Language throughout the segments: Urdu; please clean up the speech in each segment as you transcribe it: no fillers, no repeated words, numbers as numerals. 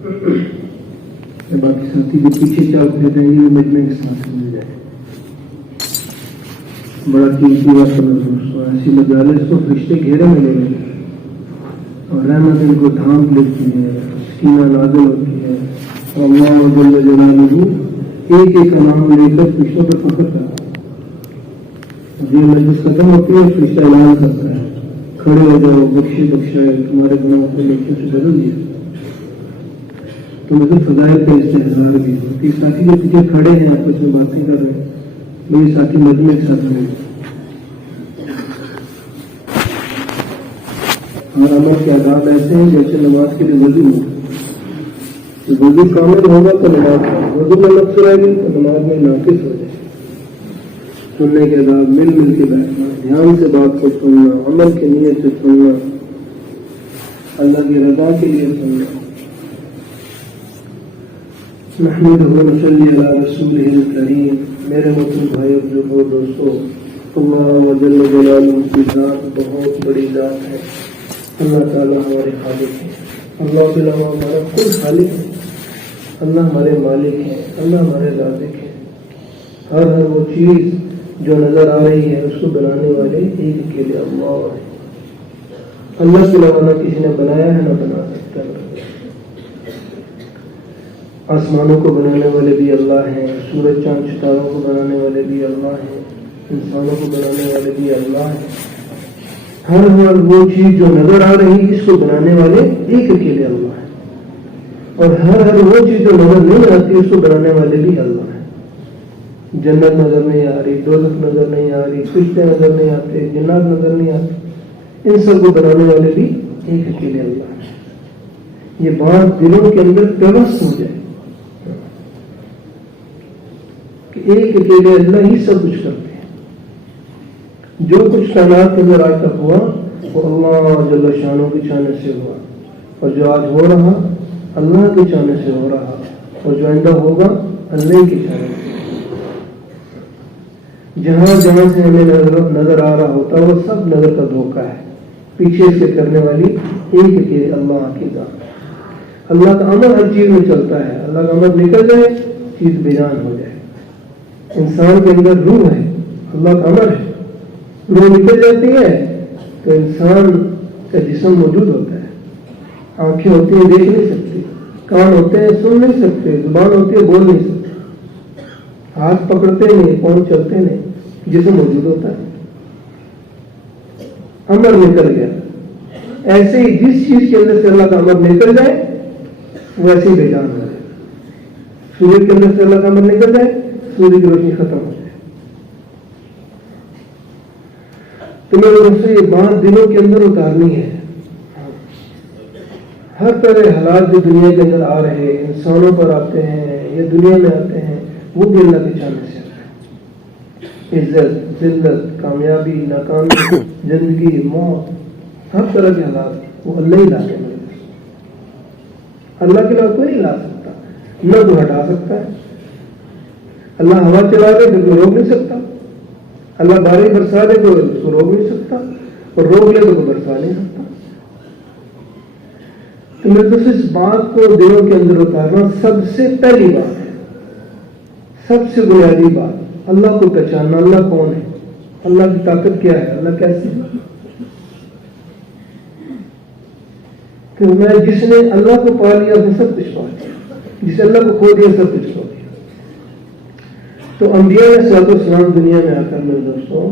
باقی ساتھی جو پیچھے چل پھر رہے ہیں یہ مجمع کے ساتھ مل جائے. بڑا قیمتی وقت ہے دوستوں. ایسی مجالس کو فرشتے گھیرے میں لے لیں اور رحمت ان کو ڈھانپ لیتی ہے, سکینہ نازل ہوتی ہے اور اللہ جل جلالہ ایک ایک کا نام لے کر فرشتوں پر فخر کرتا ہے. یہ مجلس ختم ہوتی ہے فرشتہ اعلان کرتا ہے کھڑے ہو جاؤ, بخشائے تمہارے گناہوں کو نیکیوں سے بدل دیا. تو مطلب فضائل کا استحضار بھی ہوتی. ساتھی جو پیچھے کھڑے ہیں آپس میں باتیں کر رہے ہیں, میری ساتھی مجمع کے ساتھ رہے. اور عمل کے آداب ایسے ہیں جیسے نماز کے لیے وضو ہو. وضو کامل ہوگا تو نماز, وضو میں نقص رہے گی تو نماز میں ناقص ہو جائے. سننے کے آداب مل کے بیٹھنا, دھیان سے بات کو سننا, عمل کی نیت سے سننا, اللہ کی رضا کے لیے سننا. نحمدہ و نصلی علی رسولہ الکریم. میرے محترم بھائی اور بزرگوں دوستو, اللہ جل جلالہ کی ذات بہت بڑی ذات ہے. اللہ تعالیٰ ہمارے خالق ہیں, اللہ کے علاوہ ہمارا کوئی خالق ہے. اللہ ہمارے مالک ہیں, اللہ ہمارے رازق ہیں. ہر وہ چیز جو نظر آ رہی ہے اس کو بنانے والے ایک اکیلے اللہ ہے. اللہ کے علاوہ نہ کسی نے بنایا ہے نہ بنا سکتا ہے. آسمانوں کو بنانے والے بھی اللہ ہیں, سورج چاند ستاروں کو بنانے والے بھی اللہ ہیں, انسانوں کو بنانے والے بھی اللہ ہیں. ہر وہ چیز جو نظر آ رہی ہے اس کو بنانے والے ایک اکیلے اللہ ہیں. اور ہر وہ چیز جو نظر نہیں آتی اس کو بنانے والے بھی اللہ ہیں. جنت نظر نہیں آ رہی, دوزخ نظر نہیں آ رہی, فرشتے نظر نہیں آتے, جنات نظر نہیں آتے, ان سب کو بنانے والے بھی ایک اکیلے اللہ ہیں. یہ بات دلوں کے اندر پیوست ہو جائے کہ ایک اکیلے اللہ ہی سب کچھ کرتے ہیں. جو کچھ کائنات کے اندر آج تک ہوا وہ اللہ جل شانوں کی چاہنے سے ہوا, اور جو آج ہو رہا اللہ کی چاہنے سے ہو رہا, اور جو آئندہ ہوگا اللہ کی چاہنے سے. جہاں جہاں سے ہمیں نظر آ رہا ہوتا ہے وہ سب نظر کا دھوکہ ہے. پیچھے سے کرنے والی ایک اکیلے اللہ کی ذات. اللہ کا امر ہر چیز میں چلتا ہے. اللہ کا امر نکل جائے چیز بے جان ہو جائے. انسان کے اندر روح ہے, اللہ کا امر ہے, روح نکل جاتی ہے تو انسان کا جسم موجود ہوتا ہے. آنکھیں ہوتی ہیں دیکھ نہیں سکتی, کان ہوتے ہیں سن نہیں سکتے, زبان ہوتی ہے بول نہیں سکتے, ہاتھ پکڑتے نہیں, پاؤں چلتے نہیں, جسم موجود ہوتا ہے. امر نکل گیا. ایسے ہی جس چیز کے اندر سے اللہ کا امر نکل جائے وہ ایسے ہی بے جان ہو جائے. سورج کے اندر سے اللہ کا امر نکل جائے سورج کی روشنی ختم ہو جائے. تو میں ان سے یہ بات دلوں کے اندر اتارنی ہے. ہر طرح حالات جو دنیا کے اندر آ رہے, انسانوں پر آتے ہیں یا دنیا میں آتے ہیں, وہ بھی اللہ کے چاہنے سے آتے ہیں. عزت, ذلت, کامیابی, ناکامی, زندگی, موت, ہر طرح کے حالات وہ اللہ ہی لاتے ہیں. اللہ کے علاوہ کوئی نہیں لا سکتا, نہ تو ہٹا سکتا ہے. اللہ ہوا چلا دے تو کوئی روک نہیں سکتا, اللہ بارش برسا دے تو اس کو روک نہیں سکتا, اور روک لے تو کوئی برسا نہیں سکتا. تو میں تو اس بات کو دلوں کے اندر اتارنا سب سے پہلی بات ہے, سب سے بنیادی بات. اللہ کو پہچاننا, اللہ کون ہے, اللہ کی طاقت کیا ہے, اللہ کیسے ہے. کہ میں جس نے اللہ کو پا لیا اسے سب کچھ پا لیا, جسے اللہ کو کھو دیا سب کچھ کھو دیا. تو انبیاء علیہ الصلوۃ والسلام دنیا میں آ کر میرے دوستوں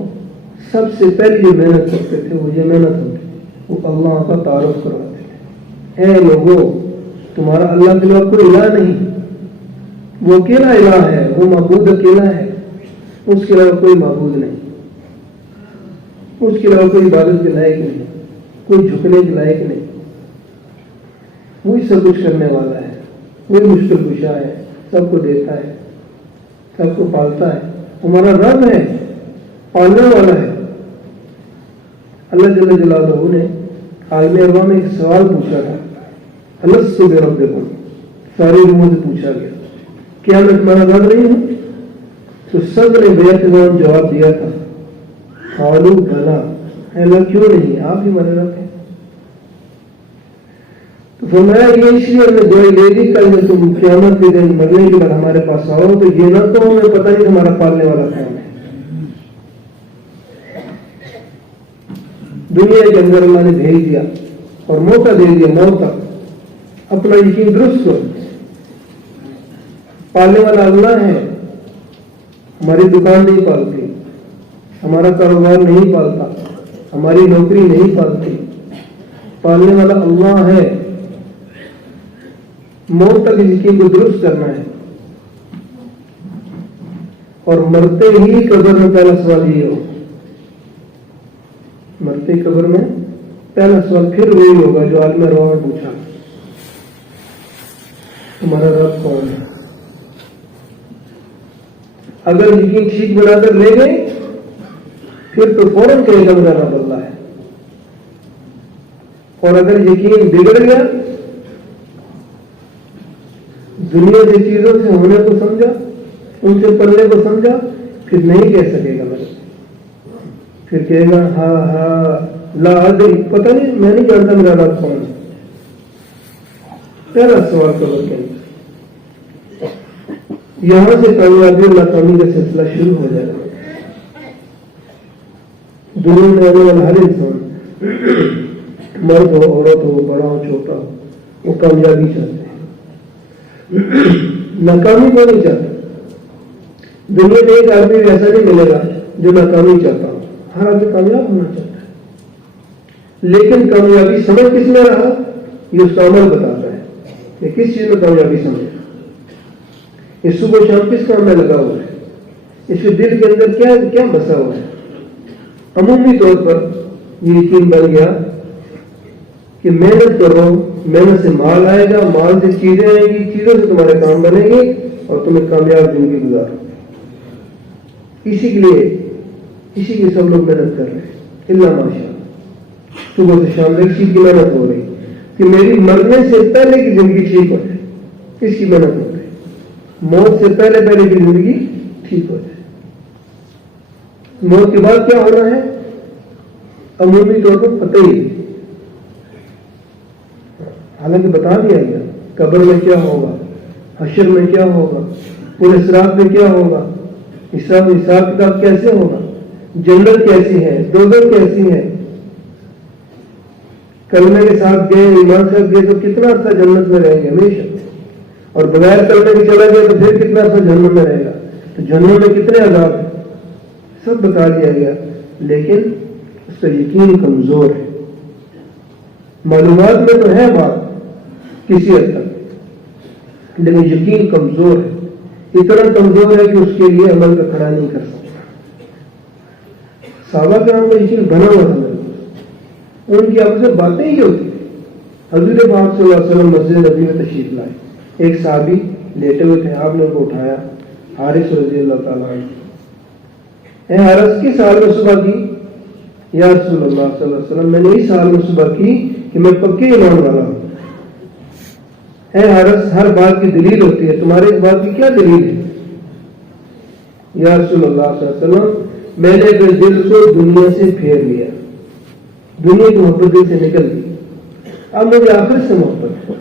سب سے پہلی جو محنت کرتے تھے وہ یہ محنت ہوتی تھی, وہ اللہ کا تعارف کرواتے تھے. اے لوگوں, تمہارا اللہ کے علاوہ کوئی الہ نہیں, وہ اکیلا الہ ہے, وہ معبود اکیلا ہے, اس کے علاوہ کوئی معبود نہیں, اس کے علاوہ کوئی عبادت کے لائق نہیں, کوئی جھکنے کے لائق نہیں. وہی سب کچھ کرنے والا ہے, وہی مشکل کشا ہے, سب کو دیتا ہے, سب کو پالتا ہے. ہمارا رب ہے, پالنے والا ہے. اللہ جل جلالہ نے عالم ارواح میں ایک سوال پوچھا تھا, الست بربکم, ساری روحوں سے پوچھا گیا کیا میں تمہارا رب نہیں ہوں؟ تو سب نے بے اعتماد جواب دیا تھا, قالوا بلا, اللہ کیوں نہیں, آپ ہی ہمارے رب ہیں. تو فرمایا یہ اس لیے ہم نے دعائی لے دی کل جب تم قیامت کے دن مرنے کے بعد ہمارے پاس آؤ تو یہ نہ تو ہمیں پتہ نہیں تمہارا پالنے والا کون ہے. دنیا کے اندر اللہ نے بھیج دیا اور موقع دے دیا موت تک اپنا یقین درست کرو. پالنے والا اللہ ہے. ہماری دکان نہیں پالتی, ہمارا کاروبار نہیں پالتا, ہماری نوکری نہیں پالتی. پالنے والا اللہ ہے. موت تک اس یقین کو درست کرنا ہے. اور مرتے ہی قبر میں پہلا سوال یہ ہو, مرتے قبر میں پہلا سوال پھر وہی ہوگا جو عالم ارواح نے پوچھا, تمہارا رب کون ہے. اگر یقین ٹھیک بنا کر لے گئے پھر تو فوراً کہے گا میرا رب اللہ ہے. اور اگر یقین بگڑ گیا, دنیا کی چیزوں سے ہونے کو سمجھا, ان سے پڑھنے کو سمجھا, پھر نہیں کہہ سکے گا میرا. پھر کہے گا ہاں لا ادری, پتہ نہیں, میں نہیں جانتا میرا رب کون ہے. پہلا سوال قبر کے اندر. یہاں سے کامیابی اور ناکامی کا سلسلہ شروع ہو جائے گا. دنیا میں آنے والا ہر انسان, مرد ہو, عورت ہو, بڑا ہو, چھوٹا ہو, وہ کامیابی چاہتے ہیں, ناکامی کو نہیں چاہتا. دنیا میں ایک آدمی بھی ایسا نہیں ملے گا جو ناکامی چاہتا ہو. ہر آدمی کامیاب ہونا چاہتا ہے. لیکن کامیابی سمجھ کس میں رہا, یہ اس کا عمل بتاتا ہے کہ کس چیز میں کامیابی سمجھ. یہ صبح شام کس کام میں لگا ہوا ہے, اس کے دل کے اندر کیا بسا ہوا ہے. عمومی طور پر یہ یقین بن گیا کہ محنت کرو, محنت سے مال آئے گا, مال سے چیزیں آئیں گی, چیزوں سے تمہارے کام بنیں گے اور تمہیں کامیاب زندگی گزارو. اسی کے سب لوگ محنت کر رہے ہیں. اللہ ماشاء اللہ, صبح سے شام ایک چیز کی محنت ہو رہی کہ میری مرنے سے پہلے کی زندگی ٹھیک ہو جائے. اس کی محنت ہو رہی, موت سے پہلے کی زندگی ٹھیک ہو جائے. موت کے بعد کیا ہونا ہے عمومی طور پر پتہ ہی, حالانکہ بتا دیا گیا قبر میں کیا ہوگا, حشر میں کیا ہوگا, پورے صراط میں کیا ہوگا, حساب کتاب کیسے ہوگا, جنت کیسی ہے, دوزخ کیسی ہے. کلمے کے ساتھ گئے, ایمان کے ساتھ گئے تو کتنا عرصہ جنت میں رہیں گے ہمیشہ, اور بغیر کلمے کے چلا گیا تو پھر کتنا عرصہ جنت میں رہے گا. تو جنت میں کتنے عذاب ہیں سب بتا دیا گیا, لیکن اس کا یقین کمزور ہے. معلومات میں تو ہے بات کسی حد تک, لیکن یقین کمزور ہے. اتنا کمزور ہے کہ اس کے لیے عمل کا کھڑا نہیں کر سکتا. صحابہ کرام کا یقین بنا ہوا تھا, ان کی آپس میں باتیں ہی ہوتی تھی. حضور پاک صلی اللہ علیہ وسلم مسجد نبی میں تشریف لائے. ایک صحابی لیٹے ہوئے تھے, آپ نے ان کو اٹھایا, حارث رضی اللہ تعالیٰ عنہ. اے حارث کس حال میں صبح کی؟ یا رسول اللہ صلی اللہ علیہ وسلم میں نے اس حال میں صبح کی کہ میں پکے ایمان والا ہوں. اے حارث ہر بات کی دلیل ہوتی ہے, تمہارے اس بات کی کیا دلیل ہے؟ یا رسول اللہ صلی اللہ علیہ وسلم میں نے اپنے دل کو دنیا سے پھیر لیا, دنیا کی محبت دل سے نکل گئی. اب مجھے آخرت سے محبت ہے.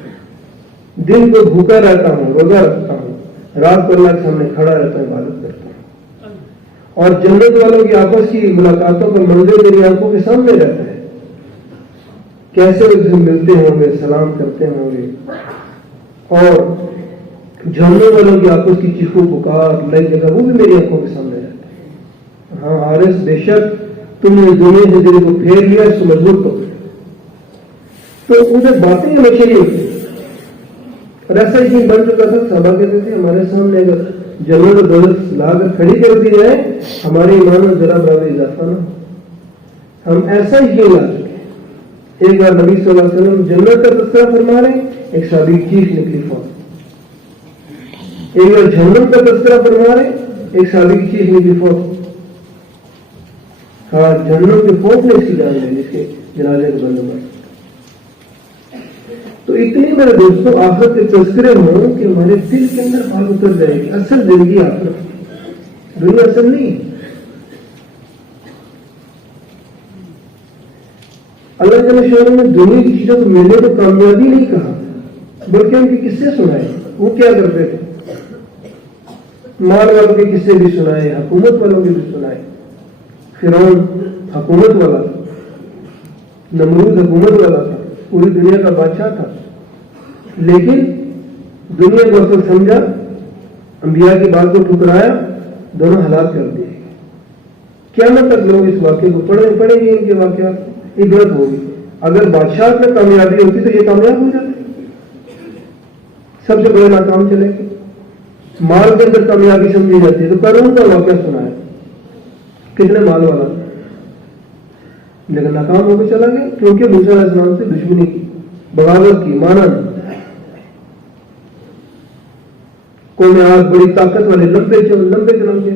دن کو بھوکا رہتا ہوں, روزہ رکھتا ہوں, رات کو اللہ کے سامنے کھڑا رہتا ہوں, عبادت کرتا ہوں. اور جنت والوں کی آپس کی ملاقاتوں کا منظر میری آنکھوں کے سامنے رہتا ہے. کیسے وہ ملتے ہوں گے, سلام کرتے ہوں گے, اور جہنم والوں کی آپس کی چیخو پکار لگ جگہ وہ بھی میری آنکھوں کے سامنے رہتا ہے. ہاں حارث بے شک تم نے دنیا سے دل کو پھیر لیا, اس کو مضبوط کرو. تو انہیں باتیں ہمیشہ نہیں ہوتی. اور ایسا یقین بن چکا تھا, صحابہ کہتے تھے ہمارے سامنے اگر جنت و دوزخ لا کر کھڑی کر دی جائے ہمارے ایمان میں ذرا برابر اضافہ نہ. ہم ایسا یقین لا چکے. ایک بار نبی صلی اللہ علیہ وسلم جنت کا تذکرہ فرما رہے, ایک صحابی کی چیخ نکلی فوت. ایک بار جہنم کا تذکرہ فرما رہے, ایک صحابی کی چیخ نکلی فوت. ہاں جہنم کے فوت نے اس کی جان لی, اس کے جنازے کا بندوبست. تو اتنی میرے دوستوں آخرت کے تذکرے ہوں کہ ہمارے دل کے اندر بات اتر جائے گی. اصل زندگی آخرت, دنیا اصل نہیں. اللہ تعالیٰ نے دنیا کی چیزوں کو ملنے کو کامیابی نہیں کہا, بلکہ ان کے قصے سنائے. وہ کیا کرتے تھے؟ مال والوں کے قصے بھی سنائے, حکومت والوں کے بھی سنائے. فرعون حکومت والا تھا, نمرود حکومت والا تھا, پوری دنیا کا بادشاہ تھا, لیکن دنیا کو اصل سمجھا, انبیاء کی بات کو ٹھکرایا, دونوں ہلاک کر دیے. قیامت تک لوگ اس واقعے کو پڑھیں گے, ان کے واقعات عبرت ہوگی. اگر بادشاہ میں کامیابی ہوتی تو یہ کامیاب ہو جاتے, سب سے بڑے ناکام چلے گئے. مال کے اندر کامیابی سمجھی جاتی ہے تو قارون کا واقعہ سنا ہے, کتنے مال والا تھا لیکن ناکام ہو کے چلا گیا, کیونکہ موسیٰ علیہ السلام سے دشمنی کی, بغاوت کی, مانا نہیں. قوم عاد بڑی طاقت والے, لمبے چلمبے,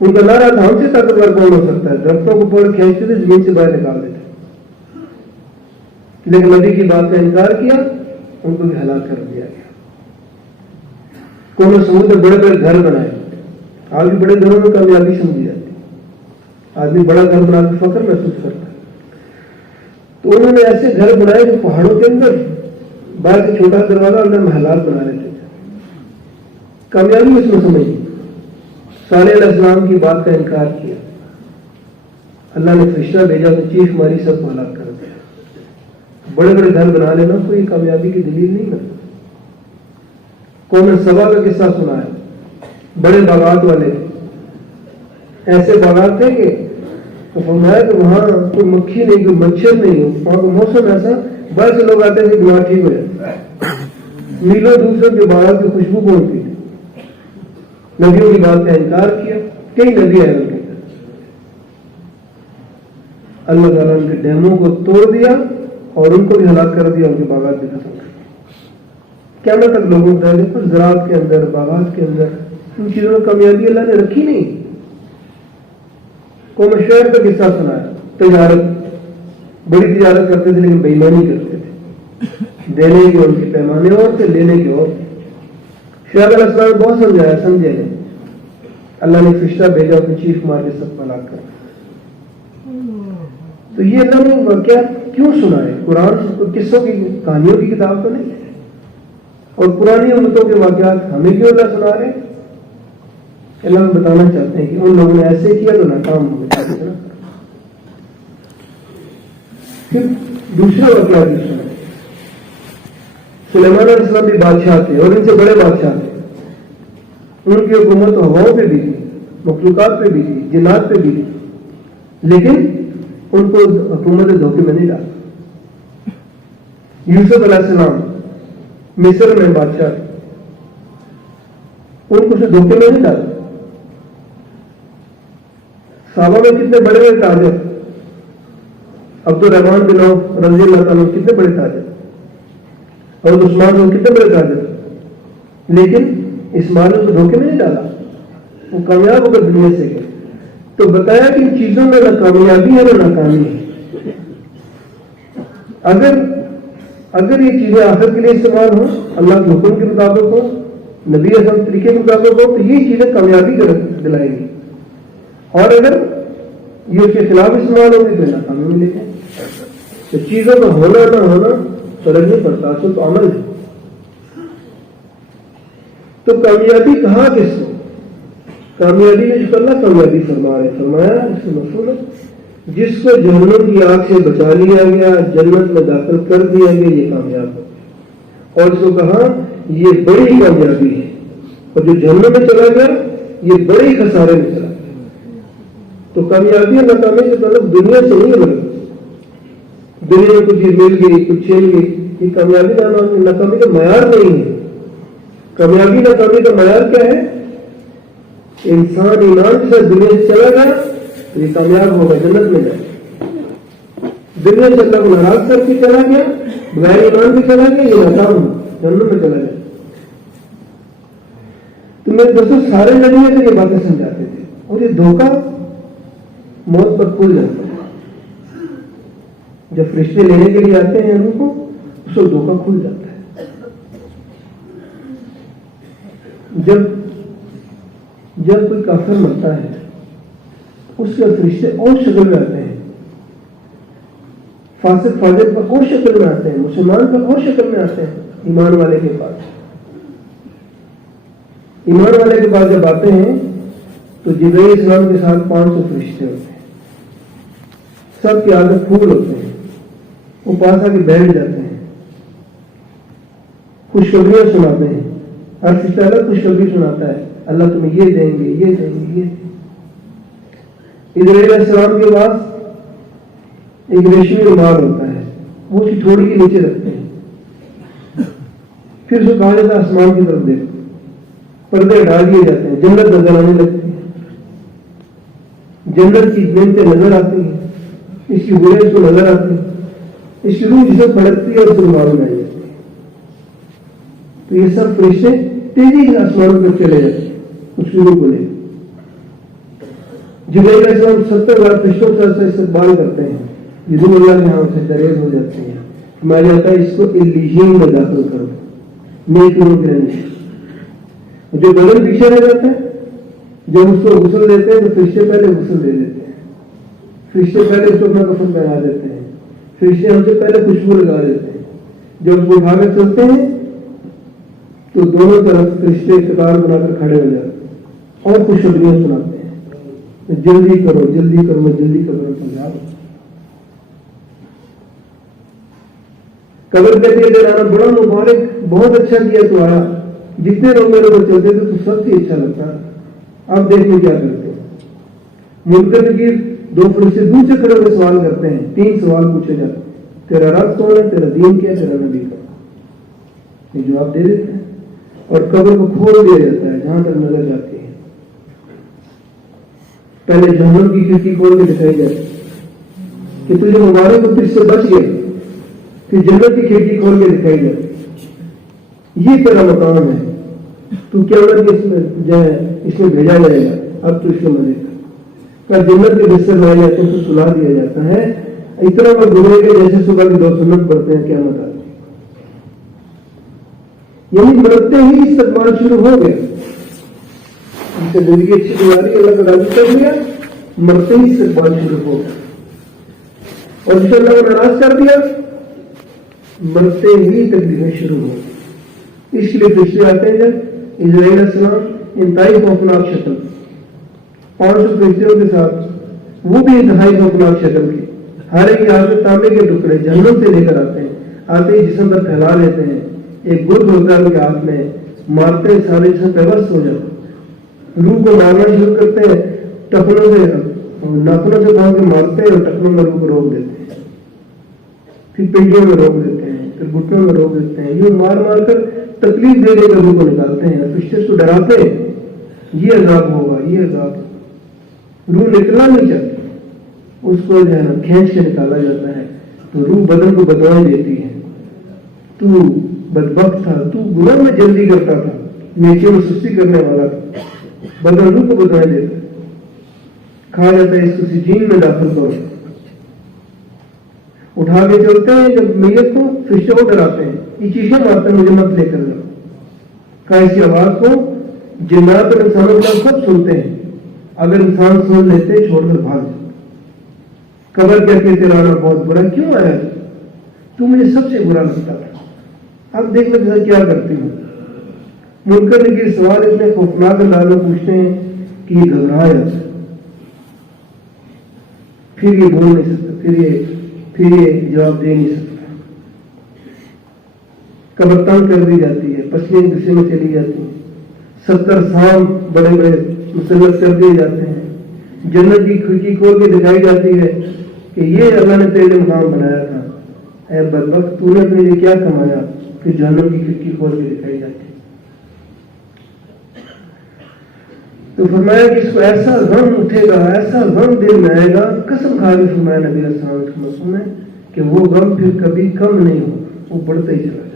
ان کا نعرہ تھا ہم سے طاقتور کون ہو سکتا ہے. درختوں کو پکڑ کھینچتے تھے, زمین سے باہر نکال دیتے, لیکن نبی کی بات کا انکار کیا, ان کو بھی ہلاک کر دیا گیا. قوم سمود نے بڑے بڑے گھر بنائے. آج بھی بڑے گھروں میں کامیابی سمجھی جاتی ہے, آدمی بڑا گھر بنا کے فخر محسوس کرتا ہے. تو انہوں نے ایسے گھر بنائے جو پہاڑوں کے اندر, باہر سے چھوٹا دروازہ, اندر محلات بنا لیتے تھے. کامیابی اس میں سمجھی. صالح علیہ السلام کی بات کا انکار کیا, اللہ نے فرشتہ بھیجا تو چیخ ماری, سب کو ہلاک کر دیا. بڑے بڑے گھر بنا لینا کوئی کامیابی کی دلیل نہیں ہے. قوم سبا کا قصہ سنا ہے, بڑے باغات والے تھے, ایسے باغات تھے کہ فرمایا کہ وہاں کوئی مکھی نہیں, کوئی مچھر نہیں ہو, وہاں کا موسم ایسا, باہر سے لوگ آتے تھے, بیمار ٹھیک ہو جاتا. میلوں دوسروں کے باغات کی خوشبو پہنچتی تھی. نبیوں کی بات کا انکار کیا, کئی نبی آئے ان کے, اللہ تعالیٰ ان کے ڈیموں کو توڑ دیا اور ان کو بھی ہلاک کر دیا, ان کے باغات بھی ختم کر دیا. قیامت تک لوگوں کو دیکھو زراعت کے اندر, باغات کے اندر, ان چیزوں میں کامیابی اللہ نے رکھی نہیں. قوم شعیب کا قصہ سنا ہے, تجارت, بڑی تجارت کرتے تھے لیکن بے ایمانی کرتے تھے, دینے کے ان کے پیمانے اور تھے, لینے کے اور. شعیب علیہ السلام نے بہت سمجھایا, سمجھے نہیں. اللہ نے فرشتہ بھیجا, اپنی چیخ مار کے سب کو ہلاک کر. تو یہ اللہ نے واقعہ کیوں سنا ہے؟ قرآن قصوں کی, کہانیوں کی کتاب تو نہیں, اور پرانی امتوں کے واقعات ہمیں کیوں اللہ سنا رہے ہیں؟ اللہ ہم بتانا چاہتے ہیں کہ ان لوگوں نے ایسے کیا تو ناکام ہو گئے. پھر دوسرا واقعہ بھی سنا. سلیمان علیہ السلام بھی بادشاہ تھے اور ان سے بڑے بادشاہ تھے. ان کی حکومت ہواؤں پہ بھی تھی, مخلوقات پہ بھی تھی, جنات پہ بھی تھی, لیکن ان کو حکومت دھوکے میں نہیں ڈالا. یوسف علیہ السلام مصر میں بادشاہ تھے, ان کو اسے دھوکے میں نہیں ڈالا. صحابہ میں کتنے بڑے بڑے تاجر, عبد الرحمان بن عوف رضی اللہ تعالیٰ کتنے بڑے تاجر, اور عثمان بن کتنے بڑے تاجر, لیکن اسماعیل کو دھوکے میں نہیں ڈالا, وہ کامیاب ہو کر دنیا سے گئے. تو بتایا کہ ان چیزوں میں نہ کامیابی ہے نہ ناکامی ہے. اگر یہ چیزیں آخر کے لیے استعمال ہوں, اللہ کے حکم کے مطابق ہوں, نبی اعظم طریقے کے مطابق ہوں, تو یہ چیزیں کامیابی دلائیں گی. اور اگر یہ اس کے خلاف استعمال ہوگی تو ناکامی ملے گی. تو چیزوں کا ہونا نہ ہونا فرق نہیں پڑتا, اصل تو عمل ہے. تو کامیابی کہاں کس کو؟ کامیابی میں جو اللہ کامیابی فرمایا اس کا مفہوم ہے جس کو جہنم کی آگ سے بچا لیا گیا, جنت میں داخل کر دیا گیا, یہ کامیاب ہو. اور اس کو کہا یہ بڑی کامیابی ہے, اور جو جہنم میں چلا گیا یہ بڑے خسارے میں چلا گیا. تو کامیابی اور ناکامی سے تعلق دنیا سے نہیں ہے, دنیا میں کچھ چیز مل گئی, کچھ چھین گئی, یہ کامیابی ناکامی کا معیار نہیں ہے. کامیابی ناکامی کا معیار کیا ہے؟ انسان ایمان سے دنیا سے چلا گیا تو یہ کامیاب ہوگا, جنت میں جائے. دنیا سے اللہ کو ناراض کر کے چلا گیا, بغیر ایمان بھی چلا گیا, یہ ناکام ہو, جنت میں چلا گیا. تو میرے دوستوں سارے نبی سے یہ باتیں سمجھاتے تھے, اور یہ دھوکہ موت پر کھل جاتا ہے. جب فرشتے لینے کے لیے آتے ہیں روح کو, اس کو دھوکہ کھل جاتا ہے. جب کوئی کافر مرتا ہے اس کے فرشتے اور شکل میں آتے ہیں, فاسق فاجر پر اور شکل میں آتے ہیں, مسلمان پر اور شکل میں آتے ہیں. ایمان والے کے پاس. ایمان والے کے پاس جب آتے ہیں تو جبرائیل السلام کے ساتھ 500 فرشتے ہوتے ہیں, سب کے آگے پھول ہوتے ہیں. وہ پاس آ کے بیٹھ جاتے ہیں, خوشخبریاں سناتے ہیں. ہر فرشتہ الگ خوشخبری سناتا ہے, اللہ تمہیں یہ دیں گے, یہ دیں گے, یہ. جبرائیل السلام کے پاس ایک ریشمی رومال ہوتا ہے, وہ اس کی تھوڑی کے نیچے رکھتے ہیں. پھر اس کو کہا جاتا ہے آسمان کی طرف دیکھو, پردے ہٹا دیے جاتے ہیں, جنت نظر آنے لگتی ہے. جنت کی نعمتیں نظر آتی ہیں, اس کی حوریں اس کو نظر آتی ہیں, اس کی روح جسے پھڑکتی ہے اور اس کو معلوم آ جاتی ہے. تو یہ سب فرشتے تیزی سے آسمانوں پر چلے جاتے ہیں اس کی روح کو لے. جبرائیل علیہ السلام 70,000 فرشتوں سے استقبال کرتے ہیں. یہ روح اللہ کے ہاں سے دریز ہو جاتی ہیں. میں جاتا ہے اس کو علیین میں داخل کرو, نیک روح کے رہنے. جو بدن پیچھے رہ جاتا ہے, جب اس کو غسل دیتے ہیں تو فرشتے پہلے غسل دے دیتے ہیں. فرشتے پہلے اس کو اپنا کفن پہنا دیتے ہیں. فرشتے ہم سے پہلے خوشبو لگا دیتے ہیں. جب اس کو اٹھا کر چلتے ہیں تو دونوں طرف فرشتے قطار بنا کر کھڑے ہو جاتے ہیں اور خوشخبریاں سناتے ہیں, جلدی کرو, جلدی کرو, میں جلدی کرو پہنچا. قبر کہتی ہے دینا بڑا مبارک, بہت اچھا کیا تو آیا. جتنے لوگ میرے اوپر چلتے تھے تو سب سے اچھا لگتا ہے. آپ دیکھیں کیا کرتے ہیں. منکر نکیر 2 فرشتے دوسرے کھڑے ہوئے سوال کرتے ہیں. 3 سوال پوچھے جاتے ہیں, تیرا رب کون ہے, تیرا دین کیا ہے, تیرا نبی کا. یہ جواب دے دیتے ہیں اور قبر کو کھول دیا جاتا ہے جہاں تک نظر جاتی ہے. پہلے جہنم کی کھڑکی کھول کے دکھائی جاتی کہ تجھے مبارک ہو, تجھ سے بچ گئے. پھر جنت کی کھڑکی کھول کے دکھائی جاتی, یہ تیرا مقام ہے, تو کیا اس میں بھیجا جائے گا, اب تو اس کے مزے کا. جنت کے بستر لائے جاتے ہیں تو سلا دیا جاتا ہے. اتنا وقت گزرے گا جیسے صبح کی 2 سنت پڑھتے ہیں قیامت آتی. یعنی مرتے ہی استقبال شروع ہو گیا. ان سے زندگی اچھی گزاری, اللہ کا راضی کر لیا, مرتے ہی استقبال شروع ہو گیا. اور جسے اللہ کو ناراض کر دیا, مرتے ہی تکلیفیں شروع ہو. اس کے لیے فرشتے آتے ہیں. جب اسرائیل السلام انتہائی خوفناک شکل, 500 فرشتوں کے ساتھ, وہ بھی انتہائی خوفناک شکل کے, ہر ایک ہاتھ میں تانبے کے ٹکڑے جہنم سے لے کر آتے ہیں. آتے ہی جسم پر پھیلا لیتے ہیں. ایک گرد ہوتا ہے ان کے ہاتھ میں, مارتے ہیں سارے جسم پیوست ہو جاتے. روح کو مارنا شروع کرتے ہیں, ٹخنوں سے ناخنوں سے باندھ کے مارتے ہیں اور ٹخنوں میں روح کو روک دیتے ہیں. پھر پنڈیوں میں روک دیتے ہیں, پھر گھٹنوں میں روک دیتے ہیں. یوں مار مار کر تکلیف دے دے کر روح کو نکالتے ہیں. فرشتے کو ڈراتے ہیں, یہ عذاب ہوگا, یہ عذاب. روح نکلنا نہیں چاہتی, اس کو جو ہے نا کھینچ کے نکالا جاتا ہے. تو روح بدن کو بدوائیں دیتی ہے. تو بدبخت تھا, تو گناہ میں جلدی کرتا تھا, نیچے میں سستی کرنے والا تھا. بدن روح کو بدوائیں دیتا ہے. کھا جاتا ہے, اس کو سجین میں داخل کرو. اٹھا کے چلتے ہیں. جب میت کو فرشتے کو ڈراتے ہیں, یہ چیزیں مارتے ہیں, مجھے مت لے کر جاؤ. کہا اس کی آواز کو جنات اور انسانوں کا سب سنتے ہیں, اگر انسان سن لیتے چھوڑ کر بھاگ جاتے. قبر کہتے تیرا آنا بہت برا, کیوں آیا تو مجھے سب سے برا لگتا تھا, اب دیکھ میں کیا کرتی ہوں. منکر نکیر سوال اتنے خوفناک انداز میں پوچھتے ہیں کہ یہ گھبرا جاتا ہے. پھر یہ بول نہیں سکتا, پھر یہ جواب دے نہیں سکتا. قبر تنگ کر دی جاتی ہے, پسینے دوسرے میں چلی جاتی ہیں. 70 سام بڑے بڑے مسلط کر دیے جاتے ہیں. جنت کی کھڑکی کھول کے دکھائی جاتی ہے کہ یہ اللہ نے تیرے مقام بنایا تھا, اے بدبخت, تو نے اپنے لیے کیا کمایا. کہ جہنم کی کھڑکی کھول کے دکھائی جاتی ہے. تو فرمایا کہ اس کو ایسا غم اٹھے گا, ایسا غم دل میں آئے گا, قسم کھا کے فرمایا نبی علیہ السلام کے مسلم میں کہ وہ غم پھر کبھی کم نہیں ہوگا, وہ بڑھتا ہی چلا جائے.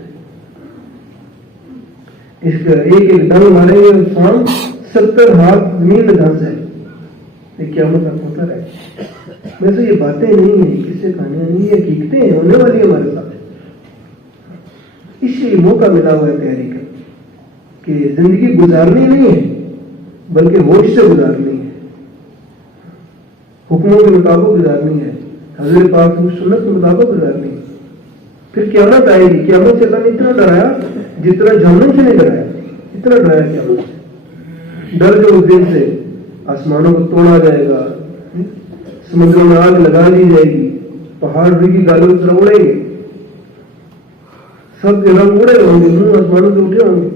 اس کا ایک ایک ڈنگ مارے گا انسان, 70 ہاتھ زمین میں دھنس جائے. یہ قیامت تک ہوتا رہے. ویسے یہ باتیں نہیں ہیں, کس سے کہانیاں نہیں, یہ حقیقتیں ہیں, ہونے والی ہمارے ساتھ. اس لیے موقع ملا ہوا ہے تیاری کا کہ زندگی گزارنی نہیں ہے بلکہ ہوش سے گزارنی ہے, حکموں کے مطابق گزارنی ہے, حضرت پاک کی سنت کے مطابق گزارنی ہے. پھر قیامت آئے گی. قیامت سے اللہ نے اتنا ڈرایا جتنا جہنم سے نہیں ڈرایا. اتنا ڈرایا قیامت سے. ڈر جو اس دن سے آسمانوں کو توڑا جائے گا, سمندروں میں آگ لگا دی جائے گی, پہاڑ روئی کی گالوں سے اڑیں گے, سب کے رنگ اڑے ہوں گے, منہ آسمانوں سے اٹھے ہوں گے,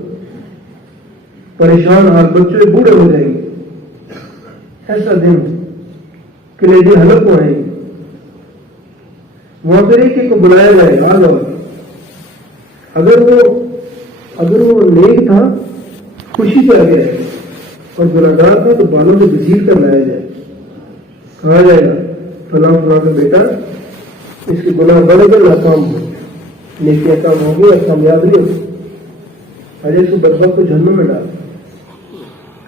پریشان حال, بچے بوڑھے ہو جائیں گے. ایسا دن کلیجے حلق ہو آئیں گے. وہاں پہ ایک ایک کو بلایا جائے گا. اگر وہ نیک تھا خوشی سے آ گیا اور گناہگار تھا تو بالوں سے گھسیٹ کر لایا جائے. کہا جائے گا فلاں فلاں کا بیٹا اس کے گناہ بڑھ گئے, ناکام ہو, نیکیاں کام ہو گئی اور کامیاب نہیں ہو. آج اس کو بدبخت کو جہنم میں ڈال.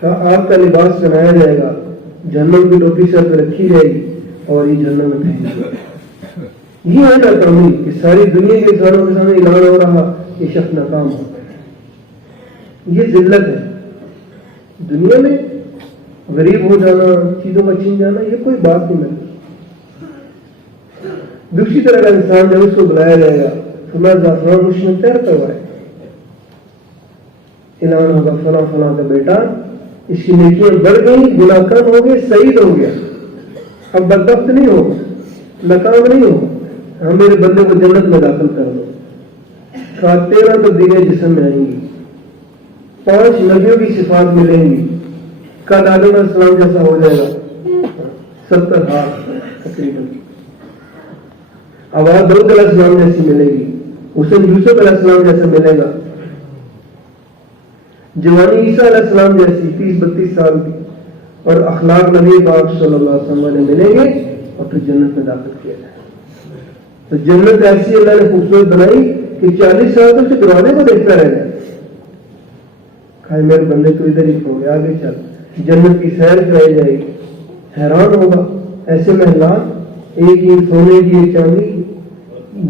کہا آپ کا لباس پہنایا جائے گا, جہنم کی ٹوپی سر پہ رکھی جائے گی اور یہ جہنم میں پہنچ جائے گا. یہ ہے ناکامی کہ ساری دنیا کے انسانوں کے سامنے اعلان ہو رہا یہ شخص ناکام ہو گیا. یہ ذلت ہے. دنیا میں غریب ہو جانا, چیزوں کا چھین جانا, یہ کوئی بات نہیں ہے. دوسری طرح کا انسان جب اس کو بلایا جائے گا فلاں زعفران مجھ میں تیر کروائے, اعلان ہوگا فلاں فلاں کا بیٹا اس کی نیکیاں بڑھ گئی, گناہ کم ہو گئے, شہید ہو گیا, اب بدبخت نہیں ہوگا, ناکام نہیں ہوگا. ہم میرے بندے کو جنت میں داخل کر دو. 13 تبدیلیاں جسم میں آئیں گی, 5 نبیوں کی صفات ملیں گی. کل آدم علیہ السلام جیسا ہو جائے گا, 70 ہاتھ تقریباً. آواز داؤد علیہ السلام جیسی ملے گی, حسن یوسف علیہ السلام جیسا ملے گا, جوانی عیسیٰ علیہ السلام جیسی 30-32 سال کی, اور اخلاق نبی پاک صلی اللہ علیہ وسلم نے ملیں گے اور پھر جنت میں داخل کیا جائے. تو جنت ایسی اللہ نے خوبصورت بنائی کہ 40 سال تک سے دروازے کو دیکھتا رہ جائے. کھائے میرے بندے تو ادھر ہی کھو گیا, آگے چل. جنت کی سیر کرائی جائے گی, حیران ہوگا. ایسے محلات, ایک ہی سونے کی, ایک چاندی کی,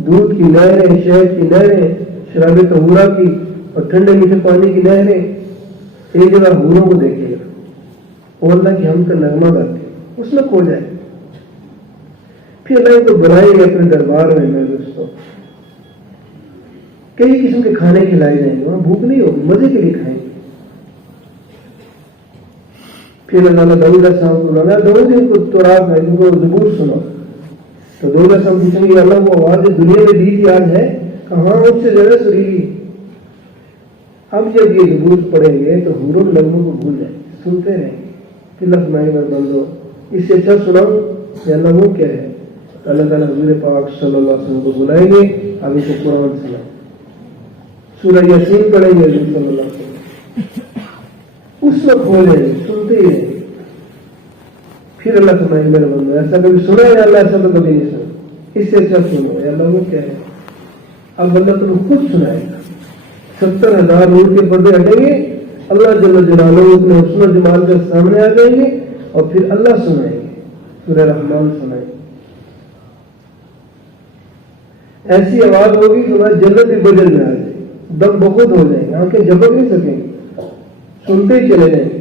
دودھ کی نہریں, شہد کی نہریں, شراب طہورا کی اور ٹھنڈے میٹھے پانی کی نہریں. ایک جگہ حوروں کو دیکھے گا اور اللہ کی ہم کا نغمہ گاتے اس میں کھو جائے. پھر اللہ کو بلائیں گے اپنے دربار میں. میرے دوستوں, کئی قسم کے کھانے کھلائے جائیں گے, وہاں بھوک نہیں ہوگی, مزے کے لیے کھائیں گے. پھر اللہ داؤد علیہ السلام کو لگا, داؤد ان کو تورات ہے, ان کو زبور سنا. تو داؤد علیہ السلام پوچھیں گے اللہ وہ آواز جو دنیا میں دی تھی آج ہے کہاں, اس سے زیادہ سریلی. اب جب یہ زبور پڑھیں گے تو حوروں کے لفظوں کو بھول جائیں گے, سنتے رہیں گے کہ لفظ میں بندو اس سے اچھا سناؤں کہ اللہ وہ کیا ہے. اللہ تعالیٰ حضور پاک صلی اللہ علیہ وسلم کو بلائیں گے, اب ان کو قرآن سنائیں, سورہ یاسین پڑھیں گے حضور صلی اللہ علیہ وسلم, اس وقت ہو جائیں گے, سنتے ہی رہیں گے. پھر اللہ فرمائے میرے بندو ایسا کبھی سنا ہے اللہ, ایسا تو کبھی نہیں سنا, اس سے اچھا سنو. اللہ وہ کیا ہے. اب اللہ تمہیں خود سنائے گا. 70,000 نور کے پردے ہٹیں گے, اللہ جل جلالہ اپنے حسن و جمال کے سامنے آ جائیں گے اور پھر اللہ سنائیں گے, سورہ رحمان سنائیں گے. ایسی آواز ہوگی کہ ہمارا جنت بھی بدل میں آ جائے, دم بخود ہو جائیں گے, آنکھیں جھپک نہیں سکیں گے, سنتے ہی چلے جائیں گے.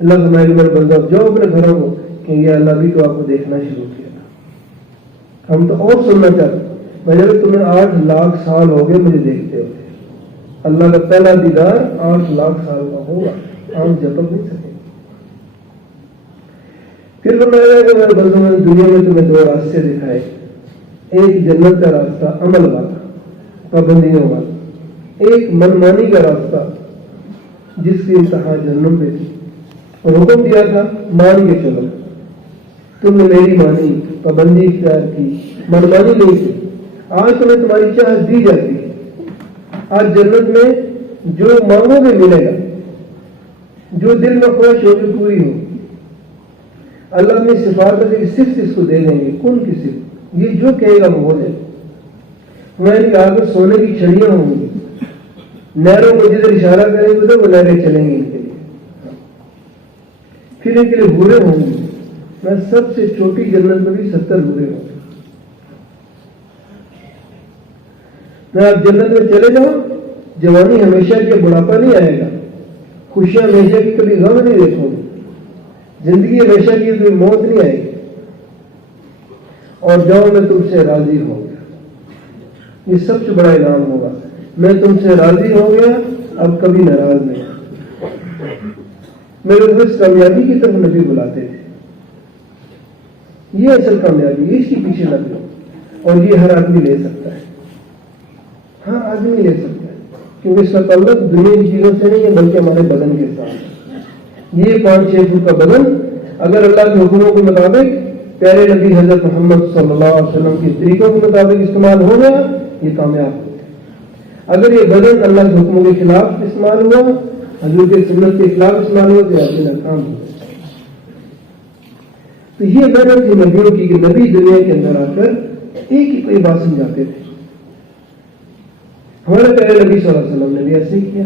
اللہ فرمائے میرے بندہ اب جاؤ اپنے گھروں کو کہ یہ اللہ بھی تو آپ کو دیکھنا شروع کیا تھا, ہم تو اور سننا چاہتے. میں جب تمہیں 8 لاکھ سال ہو گئے مجھے دیکھتے ہوئے, اللہ کا پہلا دیدار 8 لاکھ سال کا ہوگا, آپ جھپک نہیں سکیں. پھر فرمایا کہ میرے بندوں نے دنیا میں تمہیں 2 راستے دکھائے, ایک جنت کا راستہ عمل والا, پابندیوں والا, ایک منمانی کا راستہ جس کی انتہا جہنم پہ تھی, اور حکم دیا تھا مان کے چلو. تم نے میری مانی, پابندی اختیار کی, منمانی نہیں کی. آج تمہیں تمہاری چاہت دی جاتی ہے. آج جنت میں جو مانگو گے ملے گا, جو دل میں خواہش ہوگی پوری ہوگی. اللہ اپنی صفات میں صرف اس کو دے دیں گے, کن کی صرف, یہ جو کہے گا وہ ہو جائے. میں نے کہا کہ سونے کی چھڑیاں ہوں گی, نہروں کو جدھر اشارہ کریں گے تو وہ نہریں چلیں گی ان کے لیے. پھر ان کے لیے حوریں ہوں گی. میں سب سے چھوٹی جنت میں بھی 70 حوریں ہوں گی. میں آپ جنت میں چلے جاؤ, جوانی ہمیشہ کی, بڑھاپا نہیں آئے گا, خوشیاں ہمیشہ کی, کبھی غم نہیں دیکھو گے, زندگی ہمیشہ کی, کوئی موت نہیں آئے گی. اور جاؤ میں تم سے راضی ہوں گا. یہ سب سے بڑا انعام ہوگا. میں تم سے راضی ہو گیا، اب کبھی ناراض نہیں. میرے دوست کامیابی کی طرف نبی بلاتے تھے. یہ اصل کامیابی ہے، اس کے پیچھے لگ لو. اور یہ ہر آدمی لے سکتا ہے، ہر آدمی لے سکتا ہے، کیونکہ اس کا تعلق دنیا کی چیزوں سے نہیں ہے بلکہ ہمارے بدن کے ساتھ. یہ 5-6 فٹ کا بدن اگر اللہ کے حکموں کے مطابق پیارے نبی حضرت محمد صلی اللہ علیہ وسلم کے طریقوں کے مطابق استعمال ہو گیا، یہ کامیاب ہوتے. اگر یہ بدن اللہ کے حکموں کے خلاف استعمال ہوا، حضور کے سنت کے خلاف استعمال ہوا، تو آدمی ناکام ہو. تو یہ محنت تھی نبیوں کی کہ نبی دنیا کے اندر آ کر ایک ہی کوئی بات سمجھاتے تھے. ہمارے پیارے نبی صلی اللہ علیہ وسلم نے بھی ایسے ہی کیا.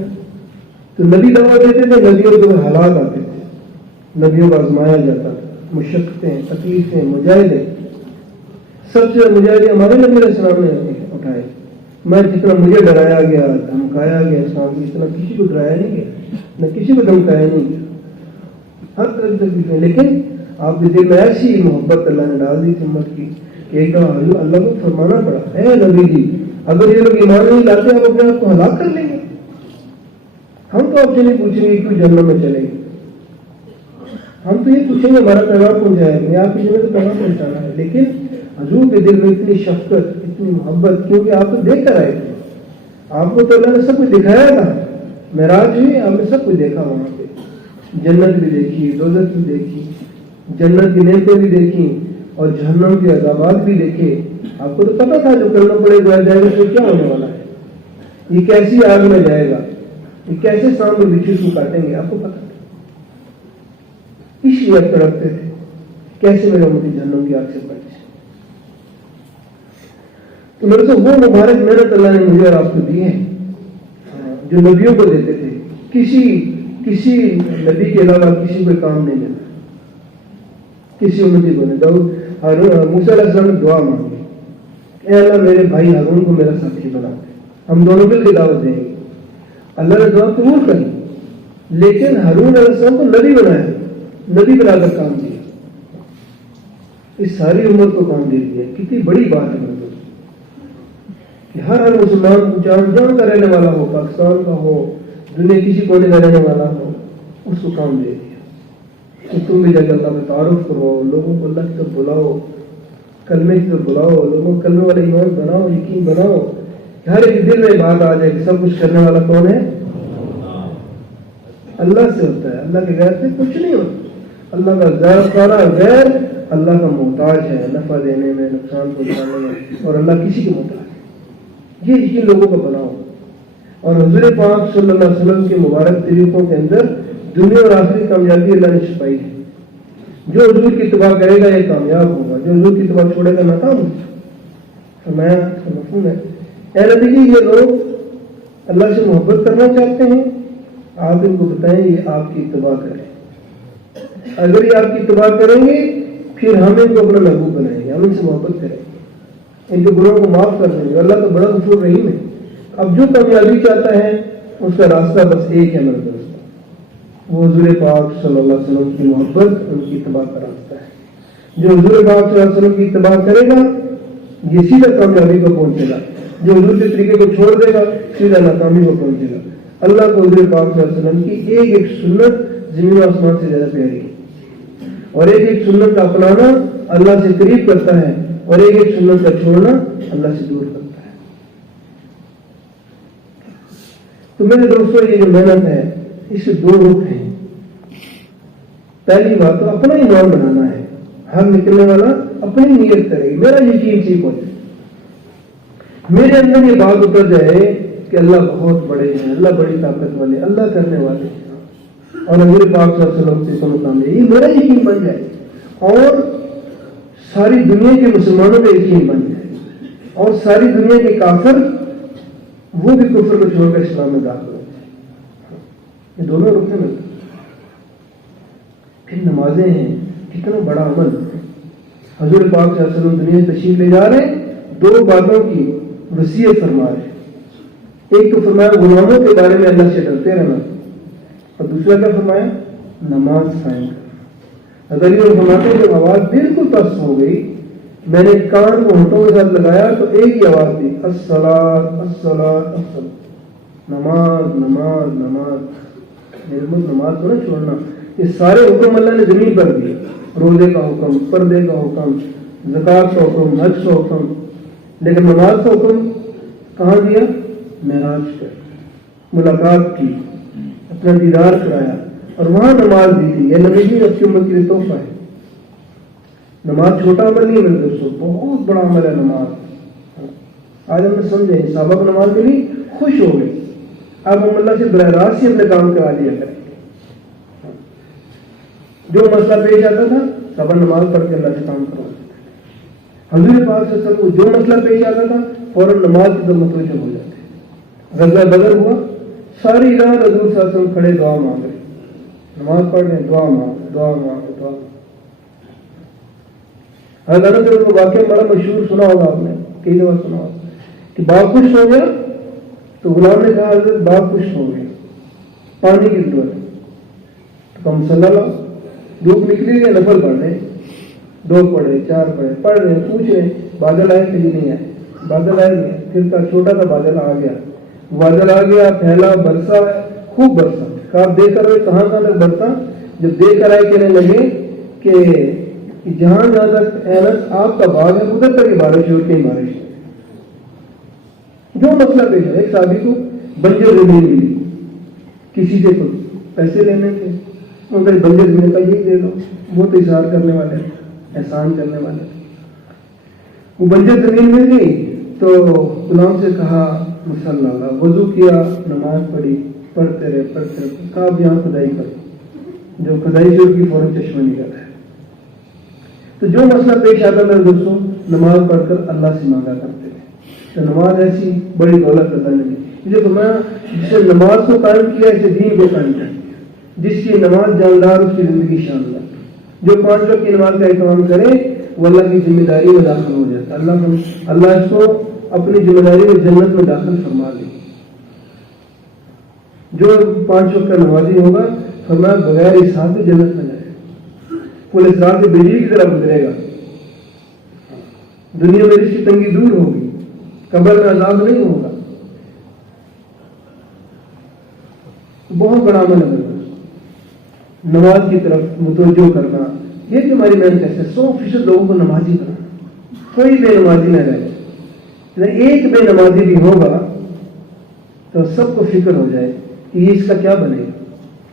تو نبی دعوت دیتے تھے، نبیوں کے حالات آتے تھے، نبیوں کو آزمایا جاتا تھا، مشقتیں، تکلیفیں، مجاہدے. سب سے مجاہدے ہمارے نبی علیہ السلام نے اٹھائے. میں جتنا مجھے ڈرایا گیا، دھمکایا گیا اسلام کی، اتنا کسی کو ڈرایا نہیں گیا، نہ کسی کو دھمکایا نہیں گیا. ہر طرح کی تکلیفیں، لیکن آپ کے دل میں ایسی محبت اللہ نے ڈال دی امت کی کہ ایک دفعہ اللہ کو فرمانا پڑا، اے نبی جی اگر یہ لوگ ایمان نہیں لاتے آپ اپنے آپ کو ہلاک کر لیں گے. ہم تو آپ سے نہیں پوچھیں گے کیوں جہنم میں چلیں گے، ہم تو یہ پوچھیں گے ہمارا پیغام پہنچایا گا، آپ کی جگہ تو پیغام پہنچانا ہے. لیکن حضور کے دل میں اتنی شفقت، اتنی محبت، کیونکہ آپ تو دیکھ کر آئے تھے، آپ کو تو اللہ نے سب کچھ دکھایا تھا. معراج ہوئی، آپ نے سب کچھ دیکھا وہاں پہ، جنت بھی دیکھی، دوزخ بھی دیکھی، جنت کی نعمتیں بھی دیکھی اور جہنم کے عذابات بھی دیکھے. آپ کو تو پتا تھا جو کرنا پڑے گا جائے گا تو کیا ہونے والا ہے، یہ کیسی آگ میں جائے گا، یہ کیسے سانپ اور بچھو کو کاٹیں گے، آپ کو پتا تھا. اس لیے آپ تڑپتے تھے کیسے میرا امتی جہنم کی آگ سے بچے. تو میرے سے وہ مبارک محنت اللہ نے مجھے اور آپ کو دی ہے جو نبیوں کو دیتے تھے. کسی نبی کے علاوہ کسی کو کام نہیں دیتا، کسی امتی کو نہیں. موسیٰ علیہ السلام نے دعا مانگی، اے اللہ میرے بھائی ہارون کو میرا ساتھی بنا دے، ہم دونوں مل کے دعوت دیں گے. اللہ نے دعا قبول کری، لیکن ہارون علیہ السلام کو نبی بنایا، نبی بنا کر کام دیا. اس ساری امت کو کام دے دیا. کتنی بڑی بات ہے میرے دوست کہ ہر مسلمان جان کا رہنے والا ہو، پاکستان کا ہو، دنیا کسی کونے کا رہنے والا ہو، اس کو کام دے دیا. تو تم بھی جگہ اللہ میں تعارف کرو، لوگوں کو اللہ کی طرف بلاؤ، کلمے کی طرف بلاؤ، لوگوں کو کلمے والے ایمان بناؤ، یقین بناؤ. ہر ایک دل میں بات آ جائے کہ سب کچھ کرنے والا کون ہے؟ اللہ سے ہوتا ہے، اللہ کے غیر سے کچھ نہیں ہوتا. اللہ کا غیر اللہ کا محتاج ہے نفع دینے میں، نقصان پہنچانے میں، اور اللہ کسی کو محتاج ہے. یہ یقین لوگوں کا بناؤ. اور حضور پاک صلی اللہ علیہ وسلم کے مبارک طریقوں کے اندر دنیا اور آخری کامیابی اللہ نے چھپائی ہے. جو حضور کی اتباع کرے گا یہ کامیاب ہوگا، جو حضور کی اتباع چھوڑے گا ناکام ہوگا. فرمایا مفہوم ہے. اے نبی جی یہ لوگ اللہ سے محبت کرنا چاہتے ہیں، آپ ان کو بتائیں یہ آپ کی اتباع کریں. اگر یہ آپ کی اتباع کریں گے پھر ہم ان کو اپنا محبوب بنائیں گے، ہم ان سے محبت کریں گے، ان کے گناہوں کو معاف کر دیں گے. اللہ تو بڑا غفور رحیم ہے. اب جو کامیابی چاہتا ہے اس کا راستہ بس ایک ہے میرے دوست، وہ حضور پاک صلی اللہ علیہ وسلم کی محبت، ان کی اتباع کا راستہ ہے. جو حضور پاک صلی اللہ علیہ وسلم کی اتباع کرے گا یہ سیدھا کامیابی کو پہنچے گا، جو حضور کے طریقے کو چھوڑ دے گا سیدھا ناکامی کو پہنچے گا. اللہ کو حضور پاک صلی اللہ علیہ وسلم کی ایک ایک سنت زمین و آسمان سے زیادہ پیاری ہے، اور ایک ایک سنت کا اپنانا اللہ سے قریب کرتا ہے، اور ایک ایک سنت کا چھوڑنا اللہ سے دور کرتا ہے. تو میرے دوستوں یہ جو محنت ہے اس کے 2 رخ ہیں. پہلی بات تو اپنا ایمان بنانا ہے، ہر نکلنے والا اپنی نیت کرے گی، میرا یقین ٹھیک ہو جائے، میرے اندر یہ بات اتر جائے کہ اللہ بہت بڑے ہیں، اللہ بڑی طاقت والے، اللہ کرنے والے ہیں، اور حضور پاک صلی اللہ علیہ وسلم سے مقام ہے، یہ میرا یقین بن جائے اور ساری دنیا کے مسلمانوں کا یقین بن جائے، اور ساری دنیا کے کافر وہ بھی کفر کو چھوڑ کر اسلام میں داخل ہو جائے. یہ دونوں رخ ہیں. پھر نمازیں ہیں، کتنا بڑا عمل. حضور پاک صلی اللہ علیہ وسلم دنیا سے تشریف لے جا رہے ہیں، 2 باتوں کی وصیت فرما رہے ہیں. ایک تو فرمایا غلاموں کے بارے میں اللہ سے ڈرتے رہنا، اور دوسرا کیا فرمایا؟ نماز قائم کرنا. اگر یہ فرماتے ہیں جب آواز بالکل پست ہو گئی میں نے کان کو ہونٹوں کے ساتھ لگایا تو ایک ہی آواز تھی، الصلاۃ الصلاۃ الصلاۃ، نماز نماز نماز۔ میرے ملک نماز کو نہ چھوڑنا۔ یہ سارے حکم اللہ نے زمین پر دیے، روزے کا حکم، پردے کا حکم، زکوٰۃ کا حکم، حج کا حکم، لیکن نماز کا حکم کہاں دیا؟ معراج پر ملاقات کی، اپنا دیدار کرایا اور وہاں نماز دی تھی۔ یہ نبی جی اپنی امت کے لیے تحفہ ہے۔ نماز چھوٹا عمل نہیں ہے میرے دوستوں، بہت بڑا عمل ہے نماز۔ آج ہم نے سمجھے صحابہ کو نماز ملی، خوش ہو گئے، اب ہم اللہ سے براہ راست ہی اپنے کام کرا لیا کریں۔ جو مسئلہ پیش آتا تھا صحابہ نماز پڑھ کے اللہ سے کام کرواتے تھے۔ حضور پاک صلی اللہ علیہ وسلم کو جو مسئلہ پیش آتا تھا فوراً نماز کی طرف متوجہ ہو جاتے۔ غزوہ بدر ہوا، ساری رات حضور صلی اللہ علیہ وسلم کھڑے دعا مانگ رہے، نماز پڑھ رہے ہیں، دعا مانگ دعا مانگ دعا۔ حضرت کو واقعہ بڑا مشہور سنا ہوگا آپ نے، کئی دفعہ سنا ہوگا کہ باپ خوش ہو گیا تو غلام نے کہا حضرت باپ خوش ہو گیا، پانی کی ضرورت ہے۔ تو کم صلی اللہ، دھوپ نکلی ہے، نفل پڑھ رہے ہیں، 2 پڑھے 4 پڑھے، پڑھ رہے ہیں، پوچھ رہے ہیں بادل آئے کہ نہیں آئے؟ بادل آئے نہیں، پھر کا چھوٹا سا بادل آ گیا، بادل آ گیا، پھیلا، برسا، خوب برسا۔ آپ دیکھ کر کہاں تک برسا؟ جب دیکھ کر آئے کہنے لگے کہ جہاں تک اینس آپ کا باغ ہے ادھر تک ہی بارش ہو، کہیں بارش ہے۔ جو مسئلہ پیش ہے، ایک صحابی کو بنجر زمین ملی، کسی سے کچھ پیسے لینے تھے، ان کا بنجر زمین کا یہی دے دو، بہت اظہار کرنے والے، احسان کرنے والے۔ وہ بنجر زمین مل گئی تو غلام سے کہا مصلی اللہ، وضو کیا، نماز پڑھی، پڑھتے رہے پڑھتے رہے، کہا اب یہاں کھدائی کرو، جو کھدائی سے کی فوراً چشمہ نکل ہے۔ تو جو مسئلہ پیش آتا میرے دوستوں نماز پڑھ کر اللہ سے مانگا کرتے تھے۔ تو نماز ایسی بڑی دولت اللہ نے دی، اس لیے فرمایا جس نے نماز کو قائم کیا اسے دین کو قائم کر دیا۔ جس کی نماز جاندار اس کی زندگی شاندار۔ جو 5 وقت کی نماز کا اہتمام کرے وہ اللہ کی ذمہ داری میں داخل ہو جاتا ہے، اللہ اس کو اپنی ذمہ داری میں جنت میں داخل فرما دے۔ جو 5 وقت کا نمازی ہوگا فرمایا بغیر حساب سے جنت میں جائے، پورے سال سے بجلی کی طرح گزرے گا، دنیا میں اس کی تنگی دور ہوگی، قبر میں عذاب نہیں ہوگا۔ بہت بڑا عمل ہے نماز کی طرف متوجہ کرنا۔ یہ کہ ہماری محنت ہے 100% لوگوں کو نمازی کرنا، کوئی بے نمازی نہ رہے۔ ایک بے نمازی بھی ہوگا تو سب کو فکر ہو جائے کہ یہ اس کا کیا بنے گا۔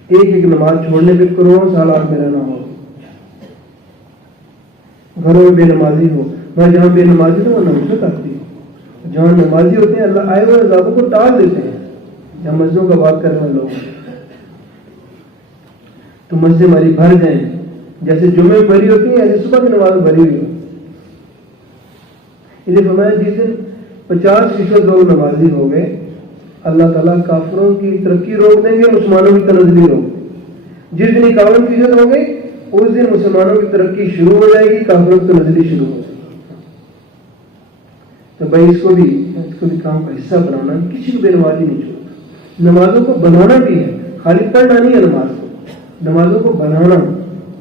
ایک نماز چھوڑنے پہ کروڑوں سال آپ میں رہنا ہوگا۔ گھروں میں بے نمازی ہو، میں جہاں بے نمازی ہوں وہاں نفرت آتی ہے، جہاں نمازی ہوتے ہیں اللہ آئے ہوئے عذابوں کو ٹال دیتے ہیں۔ جہاں مسجدوں کا بات کرنے والے لوگ تو مسجد ہماری بھر جائیں، جیسے جمعے بھری ہوتی ہیں ایسے صبح کی نماز بھری ہوئی ہو۔ اسے فرمایا جس دن 50% لوگ نمازی ہو گئے اللہ تعالیٰ کافروں کی ترقی روک دیں گے، مسلمانوں کی تنزلی روک دیں گے۔ جس دن 51% ہو گئے اس دن مسلمانوں کی ترقی شروع ہو جائے گی، کافروں کی تنزلی شروع ہو جائے گی۔ تو بھائی اس کو بھی کام کا حصہ بنانا، کسی کو بے نمازی نہیں چھوڑتا۔ نمازوں کو بنانا بھی ہے، خالی پڑھنا نہیں ہے نماز کو، نمازوں کو بنانا،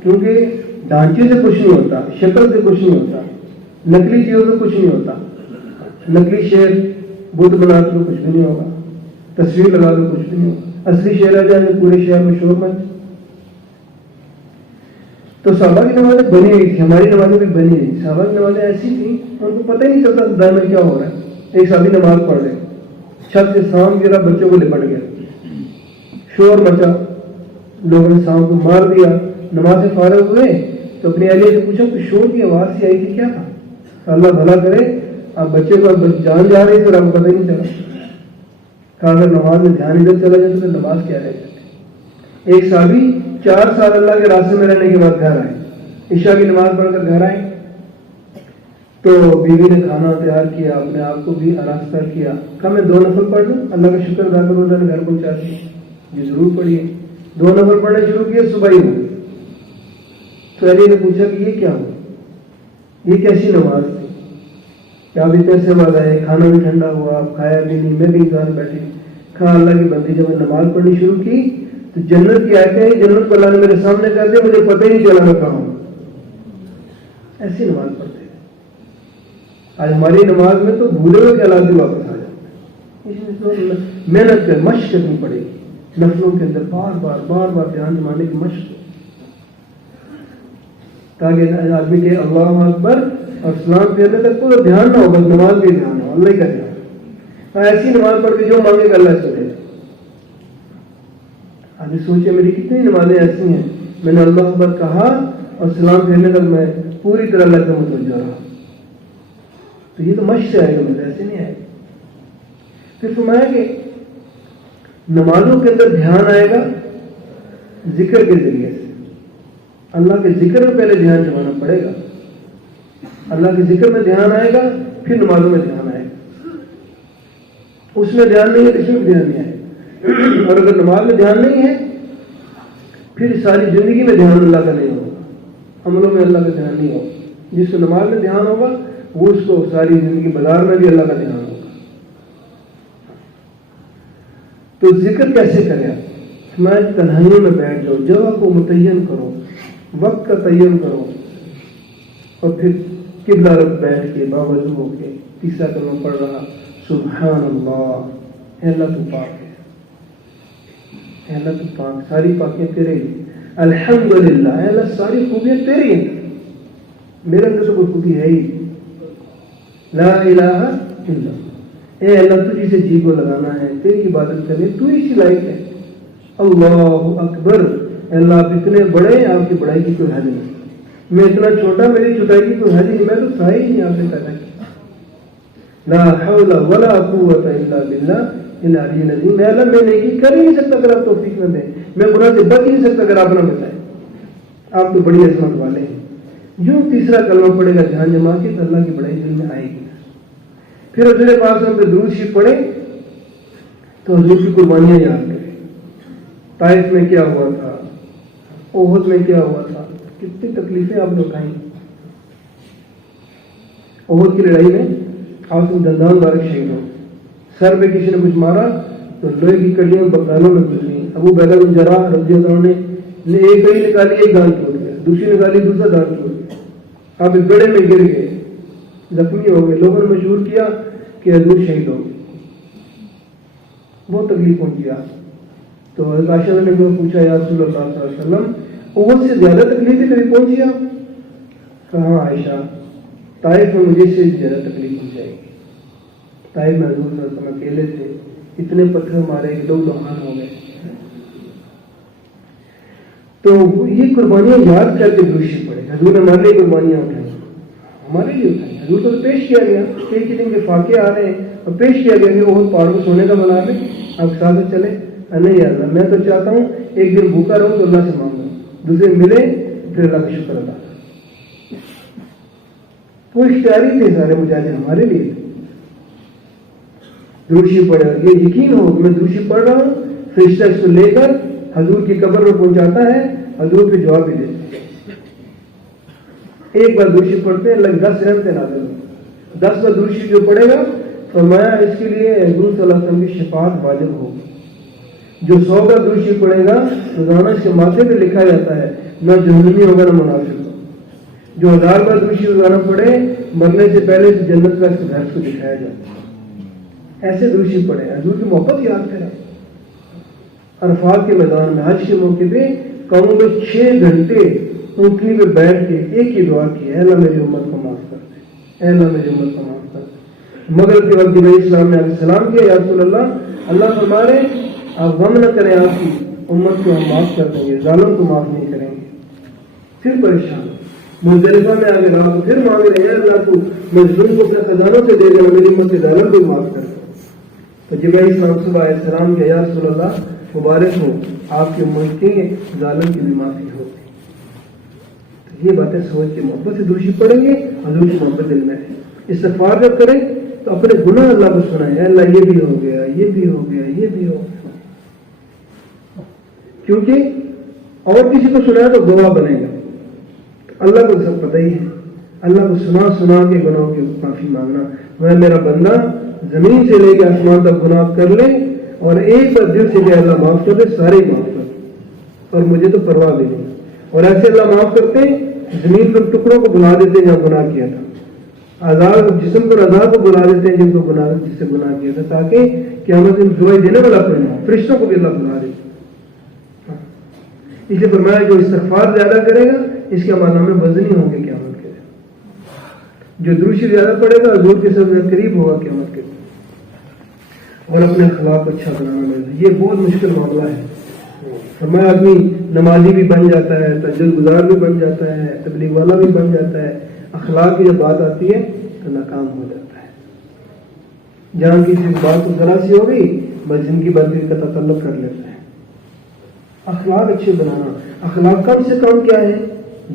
کیونکہ ڈھانچے سے کچھ نہیں ہوتا، شکل سے کچھ نہیں ہوتا، نقلی چیزوں سے کچھ نہیں ہوتا۔ نقلی شعر بدھ بنا کے کچھ بھی نہیں ہوگا، تصویر لگا کے کچھ بھی نہیں ہوگا، اصلی شعر آ جائے پورے شہر میں شور مچ۔ تو صحابہ کی نمازیں بنی ہوئی تھی، ہماری نمازیں بھی بنی ہوئی تھی۔ صحابہ کی نمازیں ایسی تھیں ان کو پتہ ہی نہیں چلتا خدا میں کیا ہو رہا ہے۔ ایک صحابی نماز پڑھ رہے، چھت سے سانپ گرا، بچوں کو لپٹ گیا، شور مچا، لوگوں نے سانپ کو مار دیا۔ نماز سے فارغ ہوئے تو اپنی اہلیہ سے پوچھا کہ شور کی آواز سی آئی تھی کیا تھا؟ اللہ بھلا کرے آپ بچے کو جان جا رہی تھی اور آپ کو پتہ ہی نہیں چلا۔ کہا اگر نماز میں دھیان ادھر چلا جاتا تو نماز کیا رہ جاتی۔ ایک صحابی 4 سال اللہ کے راستے میں رہنے کے بعد گھر آئے، عشاء کی نماز پڑھ کر گھر آئے تو بیوی نے کھانا تیار کیا، اپنے آپ کو بھی آراستہ کیا۔ کہا میں 2 نفل پڑھ لوں، اللہ کا شکر ادا کروں اللہ نے گھر پہنچا دیا۔ جی ضرور پڑھیے۔ 2 نفل پڑھنے شروع کیے، صبح ہی ہوئی۔ تو علی نے پوچھا کہ یہ کیا ہوا، یہ کیسی نماز تھی؟ کیا ابھی پیسے بعد آئے، کھانا بھی ٹھنڈا ہوا، آپ کھایا بھی نہیں، میں بھی انسان بیٹھی۔ کہا اللہ کی بندی جب میں نماز پڑھنی شروع کی تو جنت کی آیتیں جنت کو اللہ نے میرے سامنے کر دیا، مجھے پتہ ہی نہیں چلا میں کہاں ہوں۔ ایسی نماز پڑھتے ہیں۔ آج ہماری نماز میں تو بھولے ہوئے خیالات بھی واپس آ جاتے ہیں. اس لیے محنت کر مشق کرنی پڑے گی نفلوں کے اندر بار بار دھیان جمانے کی مشق تاکہ آدمی کے اللہ اکبر اور سلام پھیرنے تک کوئی دھیان نہ ہو بس نماز بھی دھیان ہو اللہ کا دھیان. ایسی نماز پڑھ کے جو مانگے گا اللہ سے دے. آدمی سوچے میری کتنی نمازیں ایسی ہیں میں نے اللہ اکبر کہا اور سلام پھیرنے تک میں پوری طرح اللہ کا متوجہ رہا. تو یہ تو مشق سے آئے گا مجھے ایسے نہیں آئے گا. پھر فرمایا کہ نمازوں کے اندر دھیان آئے گا ذکر کے ذریعے سے. اللہ کے ذکر میں پہلے دھیان جمانا پڑے گا. اللہ کے ذکر میں دھیان آئے گا پھر نمازوں میں دھیان آئے گا. اس میں دھیان نہیں ہے تو اس میں دھیان نہیں آئے گا. اور اگر نماز میں دھیان نہیں ہے پھر ساری زندگی میں دھیان اللہ کا نہیں ہوگا. عملوں میں اللہ کا دھیان نہیں ہوگا. جس کو نماز میں دھیان ہوگا وہ اس کو ساری زندگی بازار میں بھی اللہ کا دھیان ہوگا. تو ذکر کیسے کرے آپ؟ میں تنہائیوں میں بیٹھ جاؤ, جگہ کو متعین کرو, وقت کا تعین کرو, اور پھر قبلہ رخ بیٹھ کے باوضو ہو کے تیسرا کلمہ پڑھ رہا سبحان اللہ, اے اللہ تو پاک ہے, اے اللہ تو پاک, ساری پاکیاں تیرے ہی, الحمدللہ, اے اللہ ساری خوبیاں تیری ہیں, میرے اندر تو کوئی خوبی ہے ہی, لا الہ الا, اے اللہ تجھی سے جی کو لگانا ہے, تیری عبادت کرنی, تو ہی لائق ہے. اللہ اکبر, اے اللہ آپ اتنے بڑے ہیں, آپ کی بڑائی کی کوئی حد نہیں, میں اتنا چھوٹا, میری چھوٹائی کی کوئی حد نہیں, میں تو تھا ہی نہیں, آپ نے پیدا کیا. لا حول ولا قوت الا باللہ العلی العظیم. میں اللہ میں نیکی کر ہی نہیں سکتا اگر آپ توفیق نہ دیں, میں گناہ سے بچ ہی نہیں سکتا اگر آپ نہ بتائیں. آپ تو بڑی عظمت والے ہیں. جو تیسرا کلمہ پڑے گا دھیان جما کے تو اللہ کی بڑائی دل میں آئے گی. پھر حضور پاک پہ درود شریف پڑھے تو حضور کی قربانیاں یاد کریں. طائف میں کیا ہوا تھا, احد میں کیا ہوا تھا, کتنی تکلیفیں آپ نے اٹھائیں. احد کی لڑائی میں عاصم دندان مبارک شہید ہو, سر پہ کسی نے کچھ مارا تو لوہے کی کڑیاں بغدادوں میں گزری. ابو عبیدہ بن جراح رضی اللہ عنہ نے ایک کڑی نکالی, ایک دانت ٹوٹ گیا, دوسری نکالی, دوسرا دانت ٹوٹ گیا. آپ ایک گڑھے میں گر گئے, زخمی ہو گئے. لوگوں نے مشہور کیا کہ حضور شہید ہو گئے, بہت تکلیف پہنچی. تو حضرت عائشہ نے پوچھا یا رسول اللہ صلی اللہ علیہ وسلم احد سے زیادہ تکلیفیں کبھی پہنچی آپ؟ کہاں عائشہ, طائف میں مجھے سے زیادہ تکلیف پہنچ جائے گی. طائف میں حضور صلی اللہ علیہ وسلم اکیلے تھے, اتنے پتھر مارے, لوگ لوہان ہو گئے. تو یہ قربانیاں یاد کر کے دوشی پڑے. حضور نے ہمارے لیے قربانیاں اٹھائی, ہمارے لیے اٹھائی. حضور کو پیش کیا گیا, ایک دن کے فاقے آ رہے ہیں اور پیش کیا گیا کہ وہ پہاڑ کو سونے کا بنا لیں, آپ ساتھ چلے. نہیں اللہ, میں تو چاہتا ہوں ایک دن بھوکا رہوں تو اللہ سے مانگوں, دوسرے ملے پھر اللہ کا شکر ادا کروں. وہ اختیاری تھے سارے مجاہد ہمارے لیے. دروشی پڑھے, یہ یقین ہو میں دروشی پڑھ رہا ہوں, فرشتہ اس کو لے کر حضور کی قبر میں پہنچاتا ہے, حضور پہ جواب بھی دیتے ہیں. ایک بار دروشی پڑھتے ہیں لگ 10 رحمتیں نازل ہوگی. 10 بار دروشی جو پڑھے گا فرمایا اس کے لیے حضور صلی اللہ علیہ وسلم کی شفاعت واجب ہوگی. جو 100 بار دروشی پڑھے گا روزانہ اس کے ماتھے پہ لکھا جاتا ہے نہ جہنمی ہوگا نہ منافق ہوگا. جو 1000 بار دروشی روزانہ پڑھے مرنے سے پہلے جنت کا اس گھر کو دکھایا جاتا ہے. ایسے دروشی پڑھے, حضور کی محبت یاد کریں. عرفات کے میدان میں حج کے موقع پہ قوموں میں 6 گھنٹے اونٹنی پہ بیٹھ کے ایک ہی دعا کی, اے اللہ میری امت کو معاف کر دے, اے اللہ میری امت کو معاف کر دے. مغرب کے وقت جبرائیل السلام نے علیہ السلام کیا, یا رسول اللہ فرما رہے آپ غم نہ کریں, آپ کی امت کو ہم معاف کر دیں گے, ظالم کو معاف نہیں کریں گے. پھر پریشان مزدلفہ میں آگے رہا تو پھر مانگ رہے ہیں اللہ کو مظلوم کو اپنے خزانوں سے دے دینا, میری امت کے ظالم کو معاف کر دیں. تو جبرائیل السلام صبح علیہ السلام کیا, یا رسول اللہ مبارک ہو, آپ کی امت کے ظالم کی بھی معافی ہو. یہ باتیں سوچ کے محبت سے دروشی پڑھیں گے, حضور کی محبت دل میں ہے. استغفار جب کریں تو اپنے گناہ اللہ کو سنائیں, اللہ یہ بھی ہو گیا, یہ بھی ہو گیا, یہ بھی ہو گیا. کیونکہ اور کسی کو سنایا تو گواہ بنے گا, اللہ کو سب پتہ ہی ہے. اللہ کو سنا کے گناہوں کی معافی مانگنا. میں میرا بندہ زمین سے لے کے آسمان تک گناہ کر لے اور ایک بار دل سے کہ اللہ معاف کر دے, سارے معاف کر دے, اور مجھے تو پرواہ بھی نہیں. اور ایسے اللہ معاف کرتے زمین پر ٹکڑوں کو بنا دیتے جہاں گناہ کیا تھا. عذاب جسم پر عذاب کو بلا دیتے ہیں جن کو گناہ جس سے گناہ کیا تھا، تاکہ قیامت میں دعائی دینے والا کوئی نہ ہو، فرشتوں کو بھی اللہ بلا دیتے. اس لیے فرمایا جو استغفار زیادہ کرے گا اس کے امال میں وزنی ہوں گے قیامت کے دن. جو دروشی زیادہ پڑے گا حضور کے سب قریب ہوگا قیامت کے دن. اور اپنے اخلاق کو اچھا بنانا ہے، یہ بہت مشکل معاملہ ہے. فرمایا آدمی نمازی بھی بن جاتا ہے، تہجد گزار بھی بن جاتا ہے، تبلیغ والا بھی بن جاتا ہے، اخلاق کی جب بات آتی ہے تو ناکام ہو جاتا ہے. جہاں کسی بات کو ذرا سی ہو گئی بس زندگی بھر کا تکلف کر لیتا ہے. اخلاق اچھے بنانا. اخلاق کم سے کم کیا ہے،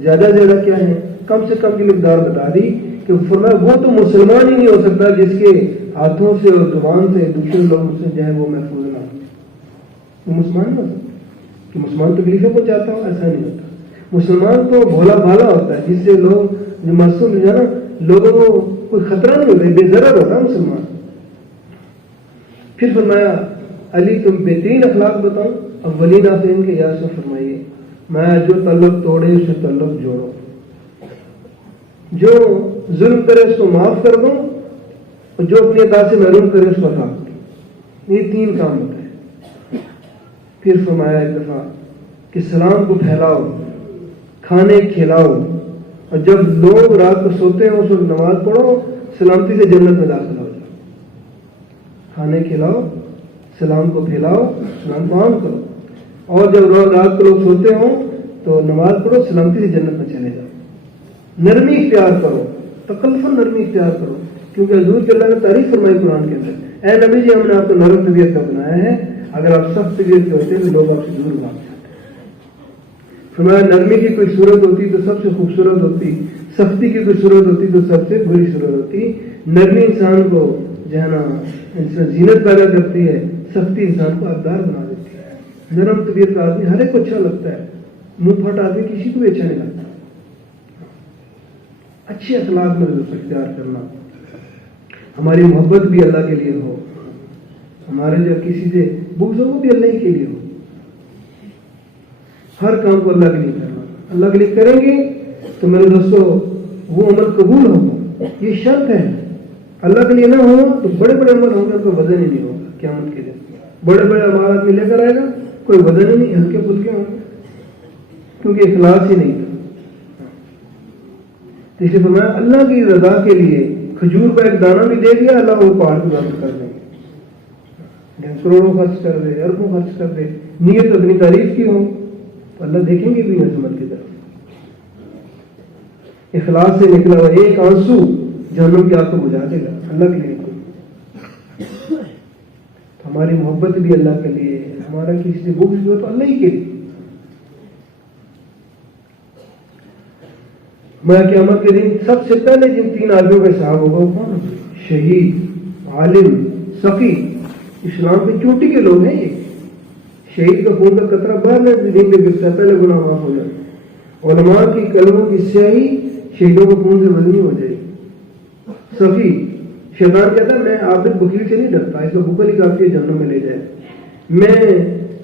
زیادہ سے زیادہ کیا ہے، کم سے کم کی مقدار بتا دی کہ فرمایا وہ تو مسلمان ہی نہیں ہو سکتا جس کے ہاتھوں سے اور زبان سے دوسرے لوگوں سے جو ہے وہ محفوظ نہ ہو. وہ مسلمان نہیں ہو سکتا کہ مسلمان تکلیفیں پہنچاتا ہو، ایسا نہیں ہوتا. مسلمان تو بھولا بھالا ہوتا ہے جس سے لوگ جو معصوم جو ہے نا لوگوں کو کوئی خطرہ نہیں ہوتا، بے ضرر ہوتا ہے مسلمان. پھر فرمایا علی تم بہترین اخلاق بتاؤں. اولین آخرین کے یا سے فرمائیے میں جو تعلق توڑے اس سے تعلق جوڑو، جو ظلم کرے اس کو معاف کر دو، اور جو اپنی عطا سے محروم کرے اس کو عطا کرو. یہ تین کام ہوتا ہے. پھر فرمایا ایک دفعہ کہ سلام کو پھیلاؤ، کھانے کھلاؤ، اور جب لوگ رات کو سوتے ہیں اس وقت نماز پڑھو، سلامتی سے جنت میں داخل ہو جاؤ. کھانے کھلاؤ، سلام کو پھیلاؤ، سلام کو عام کرو، اور جب رات کو لوگ سوتے ہوں تو نماز پڑھو، سلامتی سے جنت میں چلے جاؤ. نرمی اختیار کرو، تکلفاً نرمی اختیار کرو، کیونکہ حضور کے اللہ نے تعریف فرمائی قرآن کے اندر، اے نبی جی ہم نے آپ کو نرم طبیعت کا بنایا ہے، اگر آپ سخت طبیعت کے ہوتے ہیں تو لوگ آپ سے دور بھاگ جاتے. فرمایا نرمی کی کوئی صورت ہوتی تو سب سے خوبصورت ہوتی، سختی کی کوئی صورت ہوتی تو سب سے بری صورت ہوتی. نرمی انسان کو جو ہے نا زینت پیدا کرتی ہے، سختی انسان کو آبدار بنا دیتی ہے. نرم طبیعت کا آدمی ہر ایک کو اچھا لگتا ہے، منہ پھٹ آدمی کسی کو بھی اچھا نہیں لگتا. اچھے اخلاق میں لطف اختیار کرنا، ہماری محبت بھی اللہ کے لیے ہو، ہمارے جو کسی سے بغض ہو وہ بھی اللہ کے لیے ہو. ہر کام کو اللہ کے لیے کرنا. اللہ کے لیے کریں گے تو میرے دوستو وہ عمل قبول ہوگا، یہ شرط ہے. اللہ کے لیے نہ ہو تو بڑے بڑے عمل ہوں گے، ان کا وزن ہی نہیں ہوگا قیامت کے دن. بڑے بڑے عمل آدمی لے کر آئے گا، کوئی وزن ہی نہیں، ہلکے پھلکے ہوں گے کیونکہ اخلاص ہی نہیں تھا. اس لیے فرمایا اللہ کی رضا کے لیے کھجور کا ایک دانہ بھی دے دیا اللہ وہ پہاڑ کو واپس کر دیں گے. کروڑوں خرچ کر دے، اربوں خرچ کر دے، نیت اپنی تعریف کی ہو تو اللہ دیکھیں گے بھی عظمت کی طرف. اخلاص سے نکلا ہوا ایک آنسو جہنم کی آگ کو بجھا دے گا اللہ کے لیے. ہماری محبت بھی اللہ کے لیے، ہمارا کسی سے بغض ہو تو اللہ ہی کے لیے. میں قیامت کے دن سب سے پہلے جن تین آدمیوں کا حساب ہوگا وہ کون؟ شہید، عالم، سخی. اسلام کی چوٹی کے لوگ ہیں یہ. شہید کا خون کا قطرہ باہر میں دن پہ گرتا ہے، پہلے گناہ معاف ہو جائے. علماء کی کلموں کی سیاہی شہیدوں کو خون سے وزنی ہو جائے. سخی، شیطان کہتا ہے میں عابد بخیل سے نہیں ڈرتا، اس کا بخل ہی کافی ہے جہنم میں لے جائے.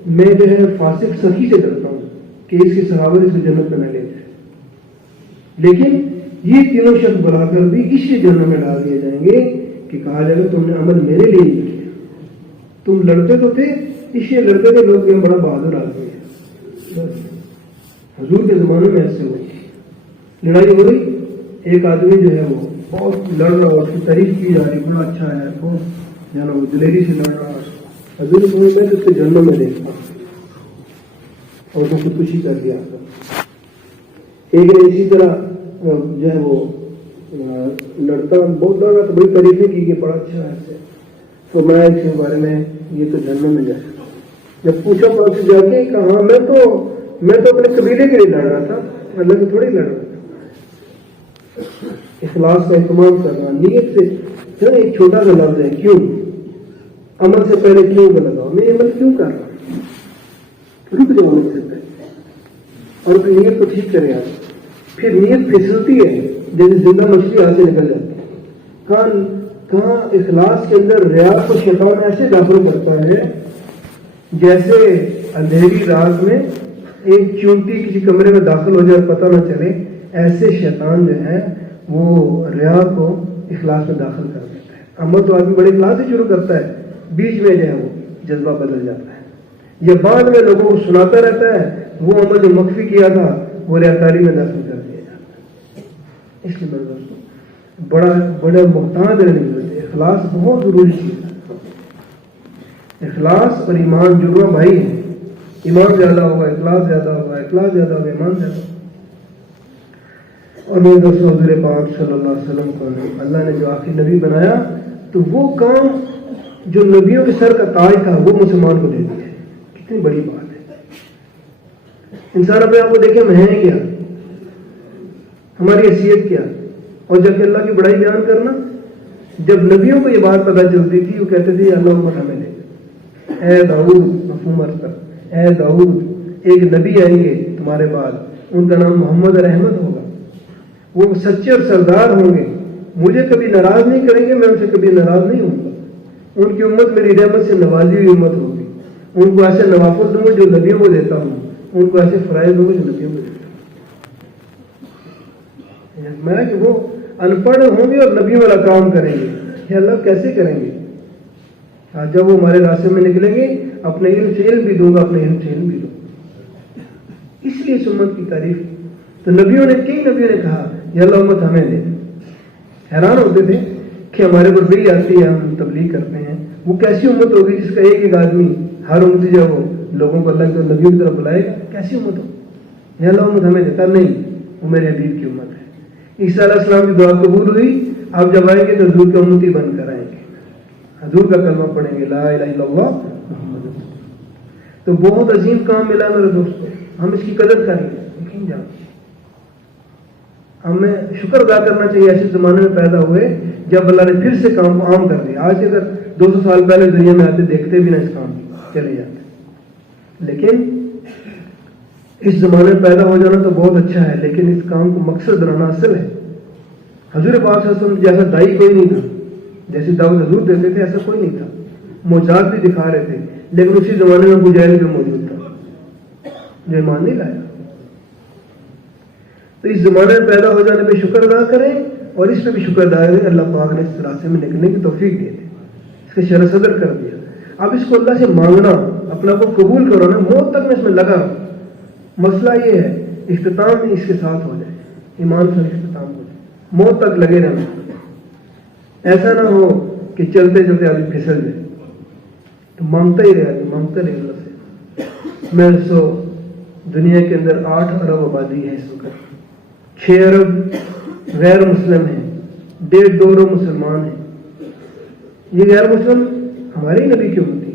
میں جو ہے فاسق سخی سے ڈرتا ہوں کہ اس کی صحابت اس کو جنت میں نہ لے جائے. لیکن یہ تینوں شخص بلا کر بھی اس لیے جہنم میں ڈال دیے جائیں گے کہ کہا جائے گا تم نے عمل میرے لیے نہیں کیا. تم لڑتے تو تھے، اس لیے لڑتے تھے لوگ بڑا بہادر آدمی ہے. حضور کے زمانے میں ایسے ہوئی لڑائی ہو رہی، ایک آدمی جو ہے وہ بہت لڑ رہا اور اس کی تعریف کی جا رہی، بڑا اچھا ہے بہت جانا، وہ دلیری سے لڑ رہا. حضور سمجھ گئے تو اس کے جہنم میں دیکھا اور اس نے خودکشی کر دیا. ایک نے اسی طرح جو ہے وہ لڑتا بہت لڑ رہا تو بڑی تعریفیں کی کہ بڑا اچھا ہے. تو میں اس کے بارے میں یہ تو جہنم میں جائے. جب پوچھا پاس سے جا کے کہا میں تو اپنے قبیلے کے لیے لڑ رہا تھا، اللہ سے تھوڑی لڑ رہا تھا. اخلاص کا اہتمام کرنا، نیت سے. ایک چھوٹا سا لفظ ہے کیوں، عمل سے پہلے کیوں کا لگاؤ، میں عمل کیوں کر رہا ہوں، رک جاؤ عمل سے پہلے اور اپنی نیت کو ٹھیک کرے. آپ پھر نیت پھسلتی ہے جیسے زندہ مچھلی ہاتھ سے نکل جاتی ہے. کہاں اخلاص کے اندر ریا کو شیطان ایسے داخل کرتا ہے جیسے اندھیری رات میں ایک چونٹی کسی کمرے میں داخل ہو جائے پتہ نہ چلے. ایسے شیطان جو ہے وہ ریا کو اخلاص میں داخل کر دیتا ہے. عمل تو آدمی بڑے اخلاص سے شروع کرتا ہے, بیچ میں جو ہے وہ جذبہ بدل جاتا ہے, یا بعد میں لوگوں کو سناتا رہتا ہے, وہ عمل جو مخفی کیا تھا وہ ریاکاری میں داخل کر دیا جاتا ہے. اس لیے میرے دوستوں بڑا محتاط رہنے کی ضرورت ہے. اخلاص بہت ضروری چیز ہے. اخلاص اور ایمان جڑواں بھائی ہیں. ایمان زیادہ ہوگا اخلاص زیادہ ہوگا, اخلاص زیادہ ہوگا ایمان زیادہ ہوگا. اور میرے دوستوں حضور پاک صلی اللہ علیہ وسلم کو اللہ نے جو آخری نبی بنایا تو وہ کام جو نبیوں کے سر کا تاج تھا وہ مسلمان کو دے دیا. کتنی بڑی بات ہے. انسان اپنے آپ کو دیکھے ہم ہیں کیا, ہماری حیثیت کیا, اور جب کہ اللہ کی بڑائی بیان کرنا, جب نبیوں کو یہ بات پتہ چلتی تھی وہ کہتے تھے اللہ امت ہمیں دے. اے داؤد, مفہوم عرض کر, اے داؤد ایک نبی آئیں گے تمہارے بعد, ان کا نام محمد رحمت ہوگا, وہ سچے اور سردار ہوں گے, مجھے کبھی ناراض نہیں کریں گے, میں ان سے کبھی ناراض نہیں ہوں گا. ان کی امت میری رحمت سے نوازی ہوئی امت ہوگی. ان کو ایسے نوافل دوں گا جو نبیوں کو دیتا ہوں, ان کو ایسے فرائض دوں گا جو نبیوں کو دیتا ہوں. میں کہ وہ ان پڑھ ہوں گے اور نبیوں والا کام کریں گے. یہ اللہ کیسے کریں گے؟ جب وہ ہمارے راستے میں نکلیں گے اپنے علم سے علم بھی دوں گا, اپنے علم سے علم بھی دوں گا. اس لیے اس امت کی تعریف. تو نبیوں نے, کئی نبیوں نے کہا یا اللہ امت ہمیں دے. حیران ہوتے تھے کہ ہمارے پر بری آتی ہے, ہم تبلیغ کرتے ہیں, وہ کیسی امت ہوگی جس کا ایک آدمی ہر امت جو وہ لوگوں کو اللہ کے نبیوں کی طرف بلائے گا. کیسی امت ہو؟ یا اللہ امت ہمیں دیتا نہیں, وہ میرے حبیب کی امت ہے. عیسیٰ علیہ السلام کی دعا قبول ہوئی, آپ جب آئیں گے تو حضور کے امتی بن کر آئیں گے, حضور کا کلمہ پڑھیں گے لا الہ الا اللہ محمد رسول اللہ. تو بہت عظیم کام ملا میرے دوستوں, ہم اس کی قدر کریں گے. لیکن جاؤ ہمیں شکر ادا کرنا چاہیے ایسے زمانے میں پیدا ہوئے جب اللہ نے پھر سے کام عام کر دیا. آج اگر 200 سال پہلے دنیا میں آتے دیکھتے بھی نہ اس کام چلے جاتے. لیکن اس زمانے میں پیدا ہو جانا تو بہت اچھا ہے, لیکن اس کام کو مقصد بنانا اصل ہے. حضور پاک صلی اللہ علیہ وسلم جیسا دائی کوئی نہیں تھا, جیسی دعوت حضور دیتے تھے ایسا کوئی نہیں تھا. معجزات بھی دکھا رہے تھے, لیکن اسی زمانے میں ابو جہل بھی موجود تھا جو ایمان نہیں لایا. تو اس زمانے میں پیدا ہو جانے پہ شکر ادا کریں, اور اس پہ بھی شکر ادا کریں اللہ پاک نے اس راستے میں نکلنے کی توفیق دی, اس کے شرح صدر کر دیا. اب اس کو اللہ سے مانگنا, اپنا کو قبول کرو نا, موت تک میں اس میں لگا. مسئلہ یہ ہے اختتام بھی اس کے ساتھ ہو جائے, ایمان سے اختتام ہو جائے, موت تک لگے رہنا. ایسا نہ ہو کہ چلتے چلتے آدمی پھسل جائے. تو مانگتا ہی رہے, مانگتا رہے اللہ سے. میں سو دنیا کے اندر 8 ارب آبادی ہے اس وقت, 6 ارب غیر مسلم ہیں, 1.5-2 ارب مسلمان ہیں. یہ غیر مسلم ہمارے نبی کی امت ہے.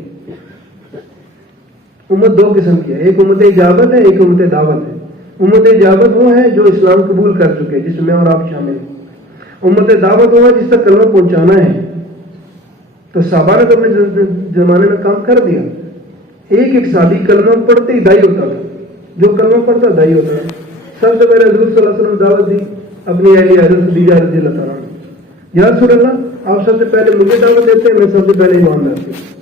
امت 2 قسم کی ہے, ایک امت اجابت ہے, ایک امت دعوت ہے. امت اجابت وہ ہے جو اسلام قبول کر چکے, جس میں اور آپ شامل ہیں. امت دعوت وہ ہے جس تک کلمہ پہنچانا ہے. تو صحابہ نے تو اپنے زمانے میں کام کر دیا. ایک صحابی کلمہ پڑھتے ہی دائی ہوتا تھا, جو کلمہ پڑھتا دائی ہوتا تھا. سب سے پہلے حضور صلی اللہ علیہ وسلم دعوت دی اپنی اہلیہ حضرت خدیجہ رضی اللہ تعالیٰ عنہ. یا رسول اللہ آپ سب سے پہلے مجھے دعوت دیتے ہیں, میں سب سے پہلے ایمان لاتا ہوں.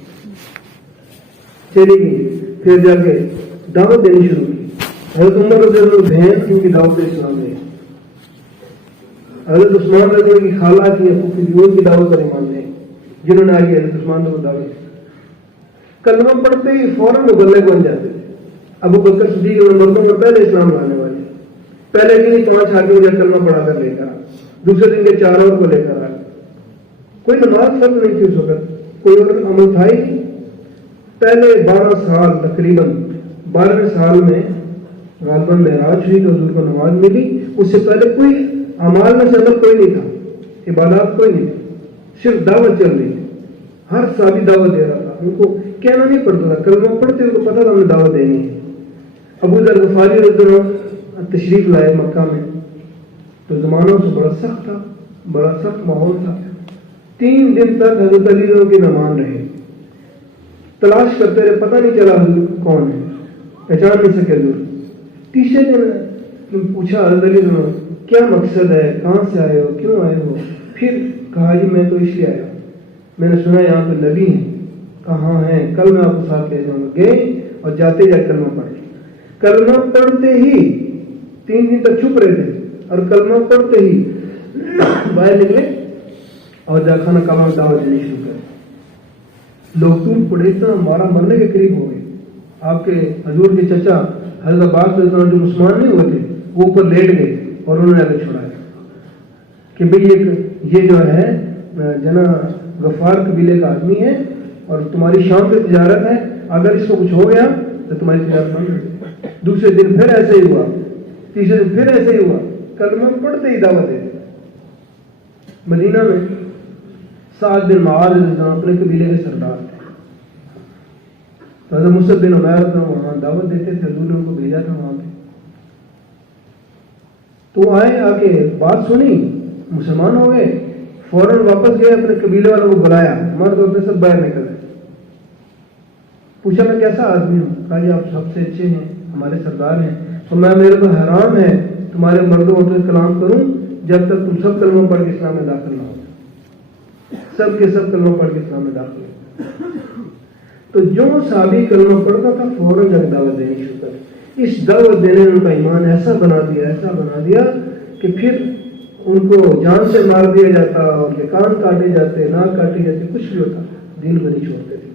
چلی گئی, پھر جا کے دعوت دینی شروع کی. حضرت عمر رضی اللہ بہن کی دعوت اسلام دے, حضرت عثمان رضی اللہ کی خالہ کی ان کی دعوت پر ایمان دے, جنہوں نے آگے حضرت عثمان کو دعوت دی. کلمہ پڑھتے ہی فوراً مغلے بن جاتے تھے. ابو بکر صدیق اور مردوں میں پہلے اسلام لانے والے, پہلے دن ہی 5 آدمی جب کلمہ پڑھا کر لے کر, دوسرے دن کے 4 اور کو لے کر آئے. کوئی نماز فرض نہیں تھی اس وقت, کوئی اور عمل تھا ہی نہیں. پہلے 12 سال تقریباً 12ویں سال میں غالباً معراج ہوئی تو حضور کو نماز ملی. اس سے پہلے کوئی اعمال میں سے عمل کوئی نہیں تھا, عبادات کوئی نہیں تھی, صرف دعوت چل رہی تھی. ہر صحابی دعوت دے رہا تھا, ان کو کہنا نہیں پڑتا تھا, کلمہ پڑھتے ان کو پتا تھا ہمیں دعوت دینی ہے. ابو ذر غفاری رضی اللہ عنہ تشریف لائے مکہ میں, تو زمانہ سے بڑا سخت تھا, بڑا سخت ماحول تھا. 3 دن تک حضرت علی رضی اللہ کی نہ مان رہے, تلاش کرتے رہے, پتہ نہیں چلا حضور کون ہے, پہچان نہیں سکے حضور. تیسرے دن پوچھا حضرت علی رضی اللہ کیا مقصد ہے, کہاں سے آئے ہو, کیوں آئے ہو؟ پھر کہا جی میں تو اس لیے آیا ہوں, میں نے سنا یہاں پہ نبی ہیں. کہاں ہیں؟ کل میں آپ کو ساتھ لے جاؤں گا. گئے اور جاتے جا کلمہ پڑھے. کلمہ پڑھتے ہی 3 دن تک چھپ رہے تھے, اور کلمہ پڑھتے ہی باہر نکلے اور جا خانہ کعبہ میں دعوت دینی شروع کر. لوگ ٹوٹ پڑے, اتنا مارا مرنے کے قریب ہو گئے. آپ کے حضور کے چچا حضرت عباس جو مسلمان نہیں ہوئے تھے وہ اوپر لیٹ گئے اور انہوں نے آگے چھوڑایا کہ بھئی یہ جو ہے جنا غفار قبیلے کا آدمی ہے اور تمہاری شام پہ تجارت ہے, اگر اس کو کچھ ہو گیا تو تمہاری تجارت بند ہو. دوسرے دن پھر ایسے ہی ہوا, تیسرے دن پھر ایسے ہی ہوا. کلمہ پڑھتے ہی دعوت دے. مدینہ میں 7 دن معاذ اپنے قبیلے کے سردار تھے. تو حضرت مصعب بن عمیر وہاں دعوت دیتے تھے, حضور نے ان کو بھیجا تھا وہاں پہ. تو آئے, آ کے بات سنی, مسلمان ہو گئے, فوراً واپس گئے, اپنے قبیلے والوں کو بلایا, مرد عورتیں سب باہر نکل گئے. پوچھا میں کیسا آدمی ہوں؟ کہا جی آپ سب سے اچھے ہیں, ہمارے سردار ہیں. تو میرے کو حرام ہے تمہارے مردوں عورتوں سے کلام کروں جب تک تم سب کلمہ پڑھ کے اسلام میں داخل نہ ہو. سب کے سب کلمہ پڑھ کے اسلام میں داخل ہو. تو جو صحابی کلمہ پڑھتا تھا فوراً جا کے دعوت دینی شروع کر. اس دعوت دینے نے ان کا ایمان ایسا بنا دیا کہ پھر ان کو جان سے مار دیا جاتا اور یہ کان کاٹے جاتے, ناک کاٹی جاتی, کچھ بھی ہوتا, دین کو نہیں چھوڑتے تھے.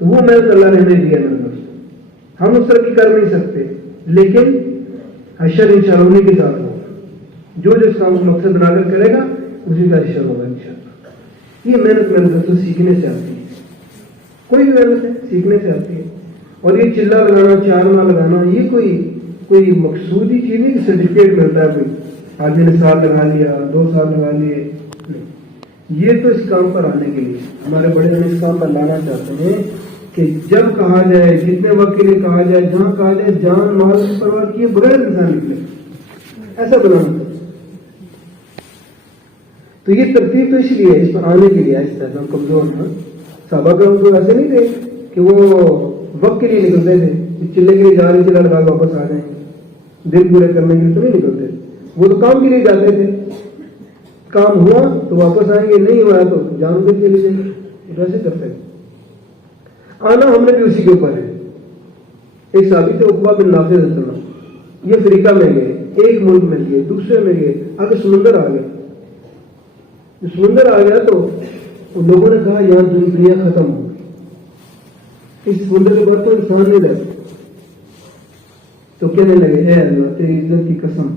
تو وہ محنت اللہ نے ہمیں دیا میرے دوست. ہم اس طرح کی کر نہیں سکتے, لیکن حشر انشاءاللہ انہیں کے ساتھ ہوگا. جو اس کام کو مقصد بنا کر کرے گا اسی کا حشر ہوگا انشاءاللہ. یہ محنت میرے دوستوں سیکھنے سے آتی ہے. کوئی بھی محنت ہے سیکھنے سے آتی ہے. اور یہ چلا لگانا, چارنا لگانا, یہ کوئی مقصودی چیز نہیں کہ سرٹیفکیٹ ملتا ہے کوئی آدمی نے سال لگا لیا, 2 سال لگا لیے. یہ تو اس کام پر آنے کے لیے ہمارے بڑے ہمیں اس کام پر لانا چاہتے ہیں کہ جب کہا جائے, جتنے وقت کے لیے کہا جائے, جہاں کہا جائے, جان مال کی پرواہ کیے بغیر انسان نکلے, ایسا بنانا. تو یہ ترتیب تو اس لیے اس پر آنے کے لیے اس طرح ہم کمزور تھا. صحابہ کا تو ایسے نہیں تھے کہ وہ وقت کے لیے نکلتے تھے, چلے کے لیے جا رہے, چلا لگا واپس آ جائیں, دل پورے کرنے کے لیے تو نہیں نکلتے. وہ تو کام کے لیے جاتے تھے, کام ہوا تو واپس آئیں گے, نہیں ہوا تو جان کے لیے جائیں گے. ویسے کرتے ہیں. آنا ہم نے بھی اسی کے اوپر ہے. ایک صحابی تھے عقبہ بن نافع رضی اللہ عنہ, یہ افریقہ میں گئے, ایک ملک میں گئے, دوسرے میں گئے, آگے سمندر آ گیا. سمندر آ گیا تو لوگوں نے کہا یہاں دنیا ختم ہو گئی, اس سمندر کے اوپر تو انسان نہیں رہتا. تو کہنے لگے اے اللہ تیری عزت کی قسم,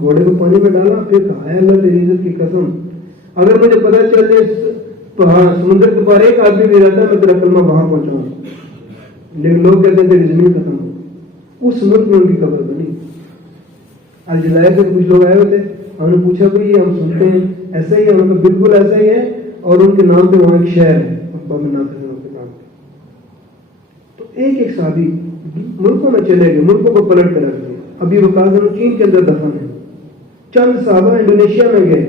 گھوڑے کو پانی میں ڈالا, پھر کہا اے اللہ تیری عزت کی قسم, اگر مجھے پتہ چل جائے تو ہاں سمندر کے پار ایک آدمی بھی رہتا ہے میں تیرا کلمہ وہاں پہنچاؤں. لیکن لوگ کہتے ہیں تیری زمین ختم ہو. اس ملک میں ان کی قبر بنی. الجزائر سے کچھ لوگ آئے ہوئے تھے, ہم نے پوچھا بھائی ہم سنتے ہیں ایسا ہی ہے؟ ہم نے بالکل ایسا ہی ہے, اور ان کے نام پہ وہاں ایک شہر ہے عقبہ بن نافع کے نام پہ. تو ایک صحابی ملکوں میں چلے گئے, ملکوں کو پلٹ کر رکھ دیا. ابھی وقاص چین کے اندر دفن ہے. چند صحابہ انڈونیشیا میں گئے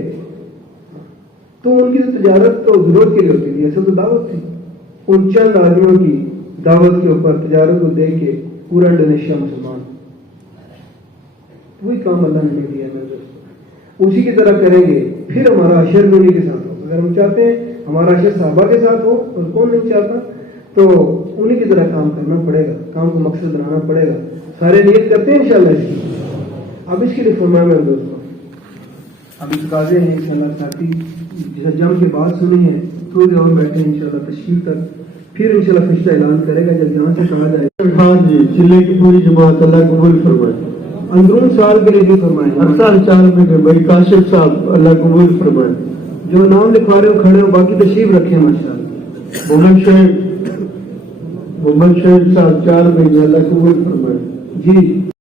تو ان کی تجارت تو ضرورت کے لیے ہوتی تھی, اصل تو دعوت تھی. ان چند آدمیوں کی دعوت کے اوپر تجارت کو دیکھ کے پورا انڈونیشیا مسلمان. وہی کام اللہ نے دیا ہے میرے دوست, اسی کی طرح کریں گے پھر ہمارا حشر بھی انہیں کے ساتھ ہو. اگر ہم چاہتے ہیں ہمارا حشر صحابہ کے ساتھ ہو, اور کون نہیں چاہتا, تو انہیں کی طرح کام کرنا پڑے گا, کام کو مقصد بنانا پڑے گا. سارے نیت کرتے ہیں انشاءاللہ اس کی. اب اس کے لیے فرمایا میرے دوستوں, اب اس قاضے ہیں انشاءاللہ ساتھی جیسا جم کے بات سنی ہے, تھوڑی دیر اور بیٹھے ہیں انشاءاللہ تشکیل تک, پھر انشاءاللہ فرشتہ اعلان کرے گا جب جہاں سے کہا جائے. ہاں جی, چلے کی پوری جماعت اللہ قبول فرمائے. اندرون سال کے لیے بھی فرمائے, ہر سال 4 میں بھائی کاشف صاحب اللہ قبول فرمائے. جو نام لکھوا رہے ہو کھڑے ہو, باقی تشریف رکھیں ماشاءاللہ. محمد شہید صاحب 4 مہینے اللہ قبول فرمائے. جی